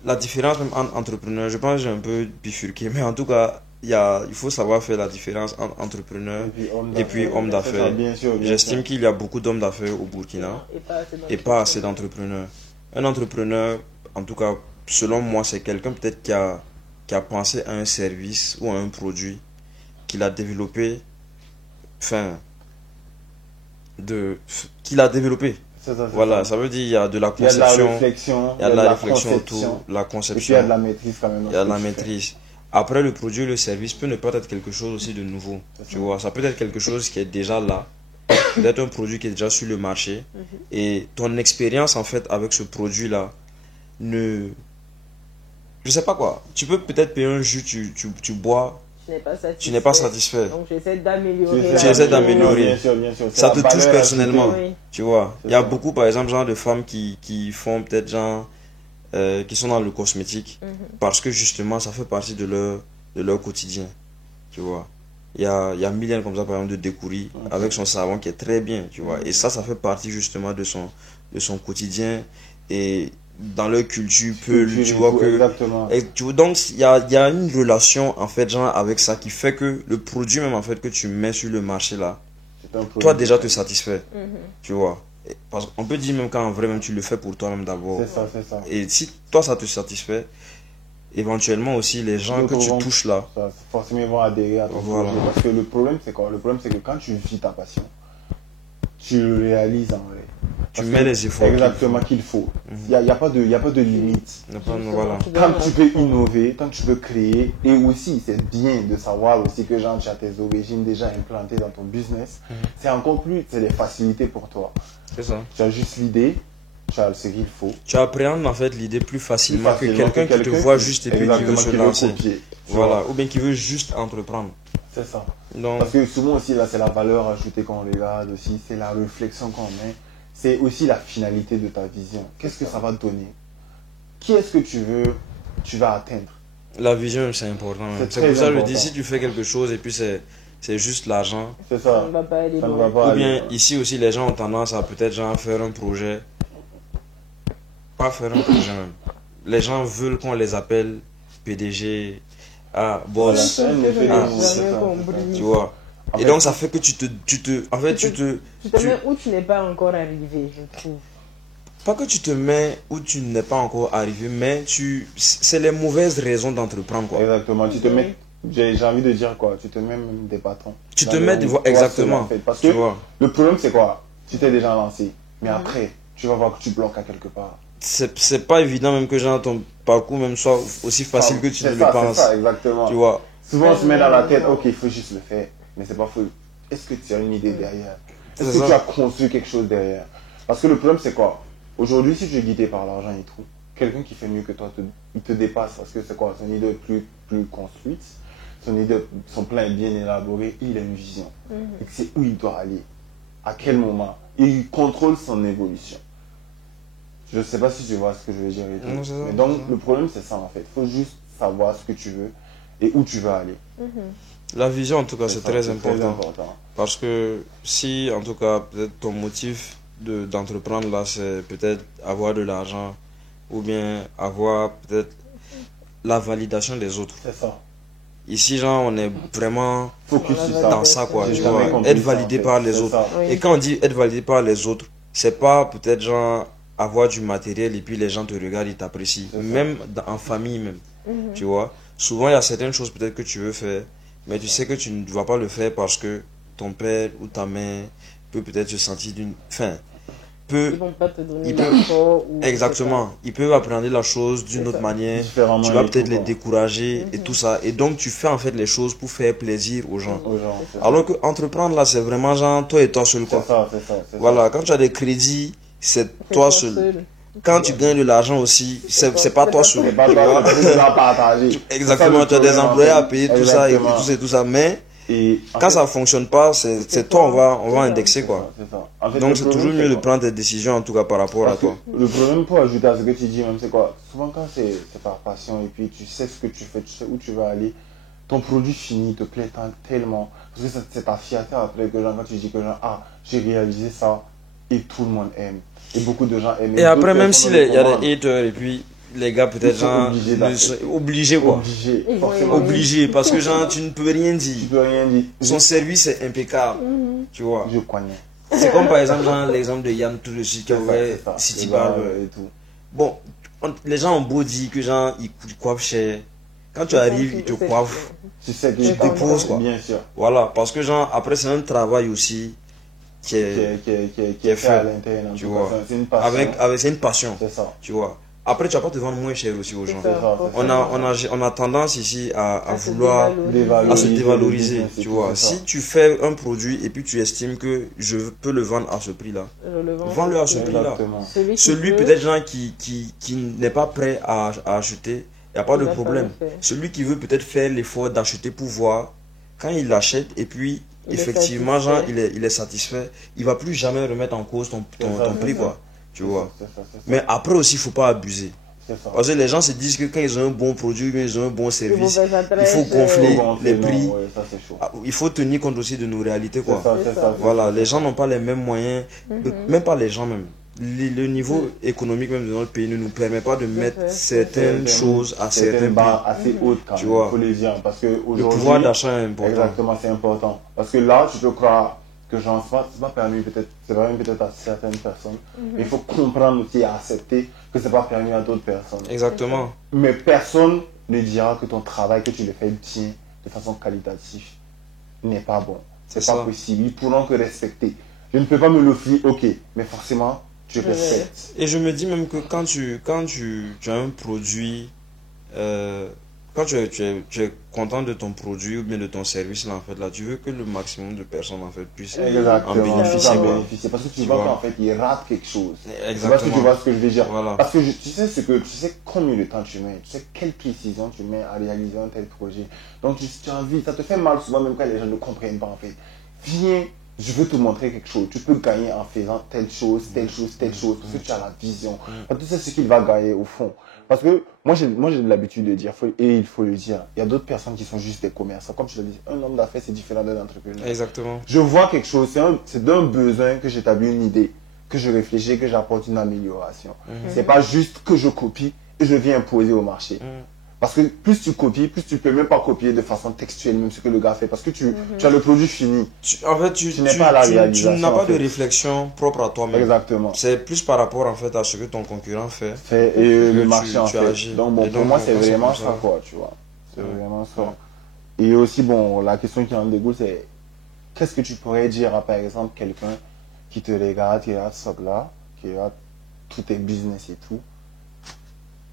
la différence même entre entrepreneurs, je pense que j'ai un peu bifurqué, mais en tout cas, il faut savoir faire la différence entre entrepreneur et puis homme d'affaires. J'estime qu'il y a beaucoup d'hommes d'affaires au Burkina et pas assez d'entrepreneurs. Un entrepreneur, en tout cas, selon moi, c'est quelqu'un peut-être qui a pensé à un service ou à un produit, qu'il a développé, qu'il a développé. Voilà, ça veut dire il y a de la conception, il y a de la réflexion autour, la conception, et puis il y a de la maîtrise quand même. Il y a de la maîtrise. Après, le produit, le service peut ne pas être quelque chose aussi de nouveau. Tu vois, ça peut être quelque chose qui est déjà là, peut-être un produit qui est déjà sur le marché, et ton expérience en fait avec ce produit-là je sais pas quoi. Tu peux peut-être payer un jus, tu bois. Tu n'es pas satisfait. Donc j'essaie d'améliorer. Tu essaies d'améliorer. Bien sûr. Ça te touche personnellement. Oui. Tu vois. Il y a beaucoup, par exemple, genre de femmes qui font peut-être genre, qui sont dans le cosmétique parce que justement ça fait partie de leur quotidien. Tu vois. Il y a Mylène comme ça, par exemple, de Découry avec son savon qui est très bien. Tu vois. Et ça fait partie justement de son quotidien. Et dans leur culture, tu vois que exactement. Donc il y a une relation en fait genre avec ça qui fait que le produit même en fait que tu mets sur le marché là, toi déjà te satisfait, tu vois. Parce qu'on peut dire même qu'en vrai même tu le fais pour toi-même d'abord. C'est ça. Et si toi ça te satisfait, éventuellement aussi les gens que tu touches là, forcément ils vont adhérer à ton projet. Parce que le problème c'est quoi? Le problème c'est que quand tu vis ta passion, tu le réalises en vrai. Tu mets les efforts exactement qu'il faut. Il n'y a pas de limite. Voilà. Tant que tu peux innover, tant que tu peux créer, et aussi c'est bien de savoir aussi que genre, tu as tes origines déjà implantées dans ton business, c'est encore plus, c'est des facilités pour toi. C'est ça. Tu as juste l'idée, tu as ce qu'il faut. Tu appréhendes en fait l'idée plus facilement que quelqu'un qui te voit juste et puis qui veut se lancer. Voilà, ou bien qui veut juste entreprendre. C'est ça. Donc, parce que souvent aussi là c'est la valeur ajoutée qu'on regarde aussi, c'est la réflexion qu'on met. C'est aussi la finalité de ta vision. Qu'est-ce que ça va te donner? Qui est-ce que tu vas atteindre? La vision, c'est important. C'est pour ça que je dis, si tu fais quelque chose et puis c'est juste l'argent. C'est ça. Ça ne va pas aller loin. Ou bien ici aussi, les gens ont tendance à peut-être genre faire un projet. Pas faire un projet même. Les gens veulent qu'on les appelle PDG, boss. Tu vois. Et donc ça fait que tu te mets où tu n'es pas encore arrivé, je trouve. Pas que tu te mets où tu n'es pas encore arrivé, mais c'est les mauvaises raisons d'entreprendre quoi. Exactement, tu te mets, j'ai envie de dire quoi, tu te mets même des patrons. Tu te mets des voix, exactement. En fait. Parce que le problème c'est quoi? Tu t'es déjà lancé, mais après, tu vas voir que tu bloques à quelque part. C'est pas évident même que genre ton parcours même soit aussi facile que tu ne le penses. C'est ça, exactement. Tu vois. Souvent on se met dans la tête, ok, il faut juste le faire, mais c'est pas faux. Est-ce que tu as une idée derrière? Est-ce que tu as construit quelque chose derrière? Parce que le problème c'est quoi? Aujourd'hui, si tu es guidé par l'argent et tout, quelqu'un qui fait mieux que toi, il te dépasse parce que c'est quoi? Son idée est plus construite, son plan est bien élaboré, il a une vision. Et c'est où il doit aller, à quel moment. Et il contrôle son évolution. Je ne sais pas si tu vois ce que je veux dire. Mais donc, le problème, c'est ça en fait. Il faut juste savoir ce que tu veux et où tu veux aller. La vision, en tout cas, c'est très important. Parce que si, en tout cas, peut-être ton motif d'entreprendre là, c'est peut-être avoir de l'argent ou bien avoir peut-être la validation des autres. C'est ça. Ici, genre, on est vraiment focus dans ça, quoi. Tu vois, être validé par les autres. Et quand on dit être validé par les autres, c'est pas peut-être genre avoir du matériel et puis les gens te regardent, ils t'apprécient. Même en famille, même. Tu vois, souvent, il y a certaines choses peut-être que tu veux faire, mais tu sais que tu ne vas pas le faire parce que ton père ou ta mère peut peut-être se sentir d'une... Ils vont pas te donner d'accord. Exactement. Ils peuvent apprendre la chose d'une autre manière. Tu vas peut-être les décourager et tout ça. Et donc, tu fais en fait les choses pour faire plaisir aux gens. Alors que entreprendre là, c'est vraiment genre toi et toi seul, quoi. C'est ça. Voilà, quand tu as des crédits, c'est toi seul. Quand tu gagnes de l'argent aussi, c'est pas toi seul. Exactement, tu as des employés à payer, tout ça, et tout ça. Mais quand ça fonctionne pas, c'est toi, on va indexer, quoi. En fait, donc c'est toujours mieux de prendre des décisions, en tout cas par rapport à toi. Le problème, pour ajouter à ce que tu dis même, c'est quoi? Souvent quand c'est par passion et puis tu sais ce que tu fais, tu sais où tu vas aller, ton produit fini te plaît tellement. Parce que c'est ta fierté après que quand tu dis que j'ai réalisé ça et tout le monde aime. Et beaucoup de gens aiment. Et après, même s'il y a des haters et puis les gars, peut-être, genre, obligés, quoi. Obligés, Ils vont forcément. Obligés, parce que, genre, tu ne peux rien Tu dire. peux rien dire. Son service est impeccable, tu vois. Je connais. C'est comme, par exemple, genre, l'exemple de Yann tout de suite, qui a C'est ça, ouvert c'est ça. City Les Barber. barbes et tout. Bon, les gens ont beau dire que, genre, ils coiffent cher. Quand tu arrives, ils te coiffent. Tu sais que Tu je comprends, déposes, quoi. bien sûr. Voilà, parce que, genre, après, c'est un travail aussi qui est Qui est fait à l'intérieur. tu vois. C'est une passion. C'est une passion, C'est ça. tu vois. Après, tu vas pas te vendre moins cher aussi aux gens. C'est ça. On a tendance ici à se vouloir à se dévaloriser dévaloriser, le business et tu tout, vois. c'est ça. Si tu fais un produit et puis tu estimes que je peux le vendre à ce prix-là, vends-le à ce prix-là. Exactement. Celui peut-être gens qui n'est pas prêt à acheter, il n'y a pas de problème. Celui qui veut peut-être faire l'effort d'acheter pour voir, quand il l'achète et puis effectivement, genre, il est satisfait, il va plus jamais remettre en cause ton prix, quoi. Tu vois. Mais après aussi, il ne faut pas abuser. Parce que les gens se disent que quand ils ont un bon produit, ils ont un bon service, il faut gonfler les prix. Il faut tenir compte aussi de nos réalités, quoi. Voilà, les gens n'ont pas les mêmes moyens, même pas les gens même. Le niveau économique même de notre pays ne nous permet pas de mettre certaines choses à certains prix. Assez hautes quand Tu même, vois. il faut les dire. Parce que Le aujourd'hui, pouvoir d'achat est important. exactement, c'est important. Parce que là, tu peux croire que genre, c'est pas permis peut-être, c'est permis peut-être à certaines personnes. Mais il faut comprendre aussi et accepter que c'est pas permis à d'autres personnes. Exactement. Mais personne ne dira que ton travail, que tu le fais bien, de façon qualitative, n'est pas bon. C'est pas possible. Ils pourront que respecter. Je ne peux pas me l'offrir, ok, mais forcément, tu respectes. Et je me dis même que quand tu as un produit, quand tu es content de ton produit ou bien de ton service, là, en fait, là, tu veux que le maximum de personnes en fait, puissent en bénéficier. Parce que tu vois qu'en fait, ils ratent quelque chose. Exactement. Tu vois ce que je veux dire. Voilà. Parce que tu sais combien de temps tu mets, tu sais quelle précision tu mets à réaliser un tel projet. Donc tu as envie, ça te fait mal souvent même quand les gens ne comprennent pas en fait. Viens, je veux te montrer quelque chose. Tu peux gagner en faisant telle chose, telle chose, telle chose. Parce que tu as la vision. Parce que tu sais ce qu'il va gagner au fond. Parce que moi j'ai l'habitude de dire, et il faut le dire, il y a d'autres personnes qui sont juste des commerçants. Comme je l'ai dit, un homme d'affaires c'est différent d'un entrepreneur. Exactement. Je vois quelque chose, c'est d'un besoin que j'établis une idée, que je réfléchis, que j'apporte une amélioration. C'est pas juste que je copie et je viens imposer au marché. Parce que plus tu copies, plus tu peux même pas copier de façon textuelle même ce que le gars fait. Parce que tu as le produit fini. En fait, tu n'as pas de réflexion propre à toi-même. Exactement. C'est plus par rapport en fait à ce que ton concurrent fait. Et le marché en fait. Agis. Donc bon, pour moi c'est vraiment ça quoi, tu vois. C'est vraiment ça. Et aussi bon, la question qui en découle c'est qu'est-ce que tu pourrais dire à par exemple quelqu'un qui te regarde, qui regarde ce là, qui regarde tous tes business et tout.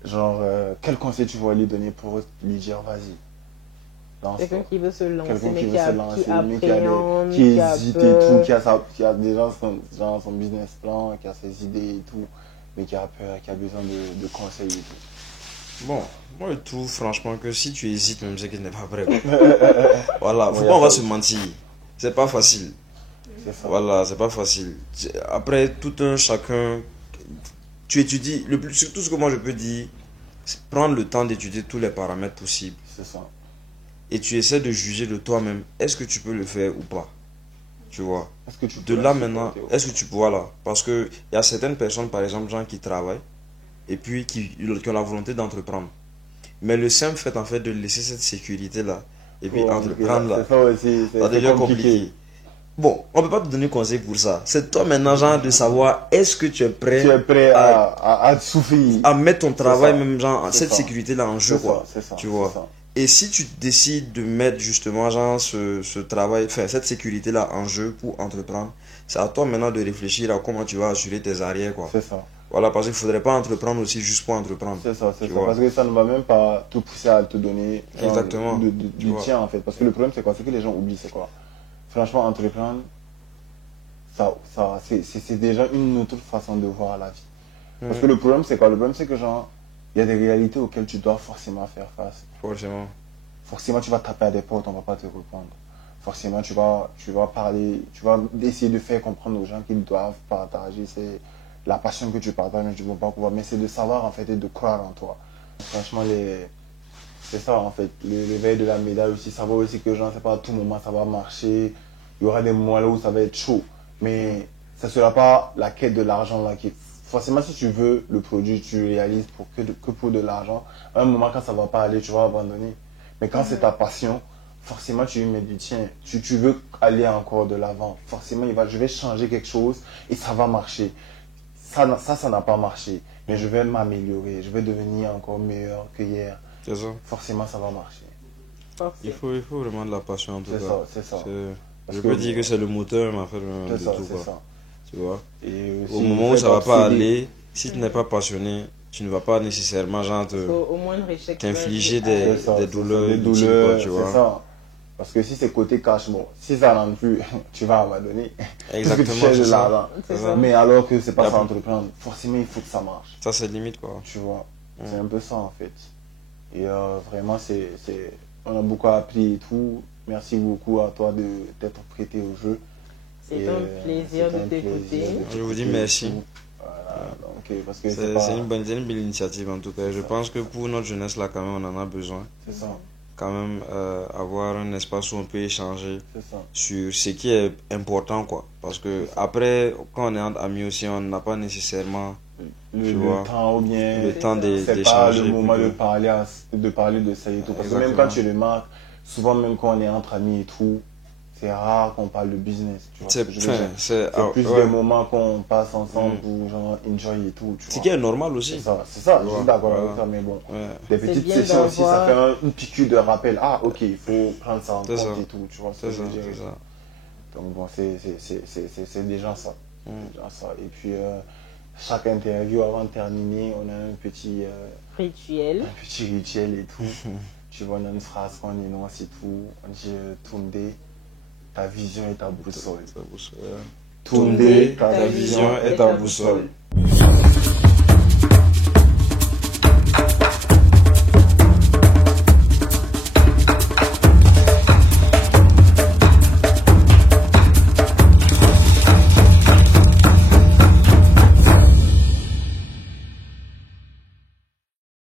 Genre, quel conseil tu vas lui donner pour lui dire vas-y. Quelqu'un qui veut se lancer, mais qui qui hésite et tout, qui a déjà son business plan, qui a ses idées et tout, mais qui a peur, qui a besoin de conseils et tout. Bon, moi je trouve franchement que si tu hésites, même c'est qu'il n'est pas prêt. Voilà, faut pas on va se mentir. C'est pas facile. C'est ça. Voilà, c'est pas facile. Après, tout un chacun. Tu étudies, surtout ce que moi je peux dire, c'est prendre le temps d'étudier tous les paramètres possibles. C'est ça. Et tu essaies de juger de toi-même, est-ce que tu peux le faire ou pas. Tu vois. De là maintenant, est-ce que tu peux, voilà. Parce qu'il y a certaines personnes, par exemple, gens qui travaillent et puis qui ont la volonté d'entreprendre. Mais le simple fait en fait de laisser cette sécurité-là et puis entreprendre là, ça devient compliqué. Bon, on ne peut pas te donner conseil pour ça. C'est toi maintenant, genre, de savoir est-ce que tu es prêt, à souffrir, à mettre ton travail, même genre, cette sécurité-là en jeu, quoi. Ça, tu vois. Et si tu décides de mettre justement, genre, ce travail, enfin, cette sécurité-là en jeu pour entreprendre, c'est à toi maintenant de réfléchir à comment tu vas assurer tes arrières, quoi. C'est ça. Voilà, parce qu'il ne faudrait pas entreprendre aussi juste pour entreprendre. C'est ça, c'est ça. Parce que ça ne va même pas te pousser à te donner exactement du tien, en fait. Parce que le problème, c'est quoi? C'est que les gens oublient, c'est quoi? Franchement, entreprendre, c'est déjà une autre façon de voir la vie. Parce que le problème, c'est quoi? Le problème, c'est que genre, il y a des réalités auxquelles tu dois forcément faire face. Forcément, tu vas taper à des portes, on ne va pas te répondre. Forcément, tu vas parler, tu vas essayer de faire comprendre aux gens qu'ils doivent partager. C'est la passion que tu partages, mais tu ne vas pas pouvoir. Mais c'est de savoir, en fait, et de croire en toi. Franchement, c'est ça en fait, le réveil de la médaille aussi, savoir aussi que genre, c'est pas à tout moment ça va marcher, il y aura des moments là où ça va être chaud, mais ça sera pas la quête de l'argent là qui forcément, si tu veux le produit, tu réalises que pour de l'argent. À un moment, quand ça va pas aller, tu vas abandonner. Mais quand c'est ta passion, forcément, tu lui mets du tien. Tu veux aller encore de l'avant. Forcément, je vais changer quelque chose et ça va marcher. Ça n'a pas marché. Mais je vais m'améliorer. Je vais devenir encore meilleur que hier. C'est ça. Forcément, ça va marcher. Il faut vraiment de la passion en tout cas. C'est ça. Je peux dire que c'est le moteur, mais en fait, de ça, tout. C'est ça. Tu vois. Et aussi, au moment où ça va pas aller, si tu n'es pas passionné, tu ne vas pas nécessairement t'infliger des douleurs inutiles, tu vois. C'est ça. Parce que si c'est côté cash, bon, si ça n'en plus, tu vas abandonner. Exactement. Parce que tu cherches de l'argent. Mais alors que c'est pas ça entreprendre, forcément il faut que ça marche. Ça c'est limite quoi. Tu vois. C'est un peu ça en fait. Et vraiment on a beaucoup appris et tout. Merci beaucoup à toi de t'être prêté au jeu. C'est un plaisir de t'écouter. Je vous dis merci. Voilà, donc, parce que c'est une belle initiative en tout cas. Je pense que pour notre jeunesse là quand même on en a besoin. C'est ça. Quand même avoir un espace où on peut échanger sur ce qui est important quoi. Parce que après quand on est entre amis aussi on n'a pas nécessairement le temps ou bien le temps d'échanger. C'est pas le moment de parler de ça et tout. Parce que même quand tu remarques, souvent même quand on est entre amis et tout, c'est rare qu'on parle de business. C'est plus des moments qu'on passe ensemble pour genre enjoy et tout. Ce qui est normal aussi. C'est ça, je suis d'accord avec ça, mais bon. Des petites sessions aussi, ça fait une piqûre de rappel. Ah, ok, il faut prendre ça en compte et tout. Tu vois, c'est ça. Donc bon, c'est déjà ça. Et puis, chaque interview, avant de terminer, on a un petit rituel. Un petit rituel et tout. Tu vois, on a une phrase qu'on énonce et tout. On dit Toundé, ta vision est ta boussole. Toundé, ta vision est ta boussole.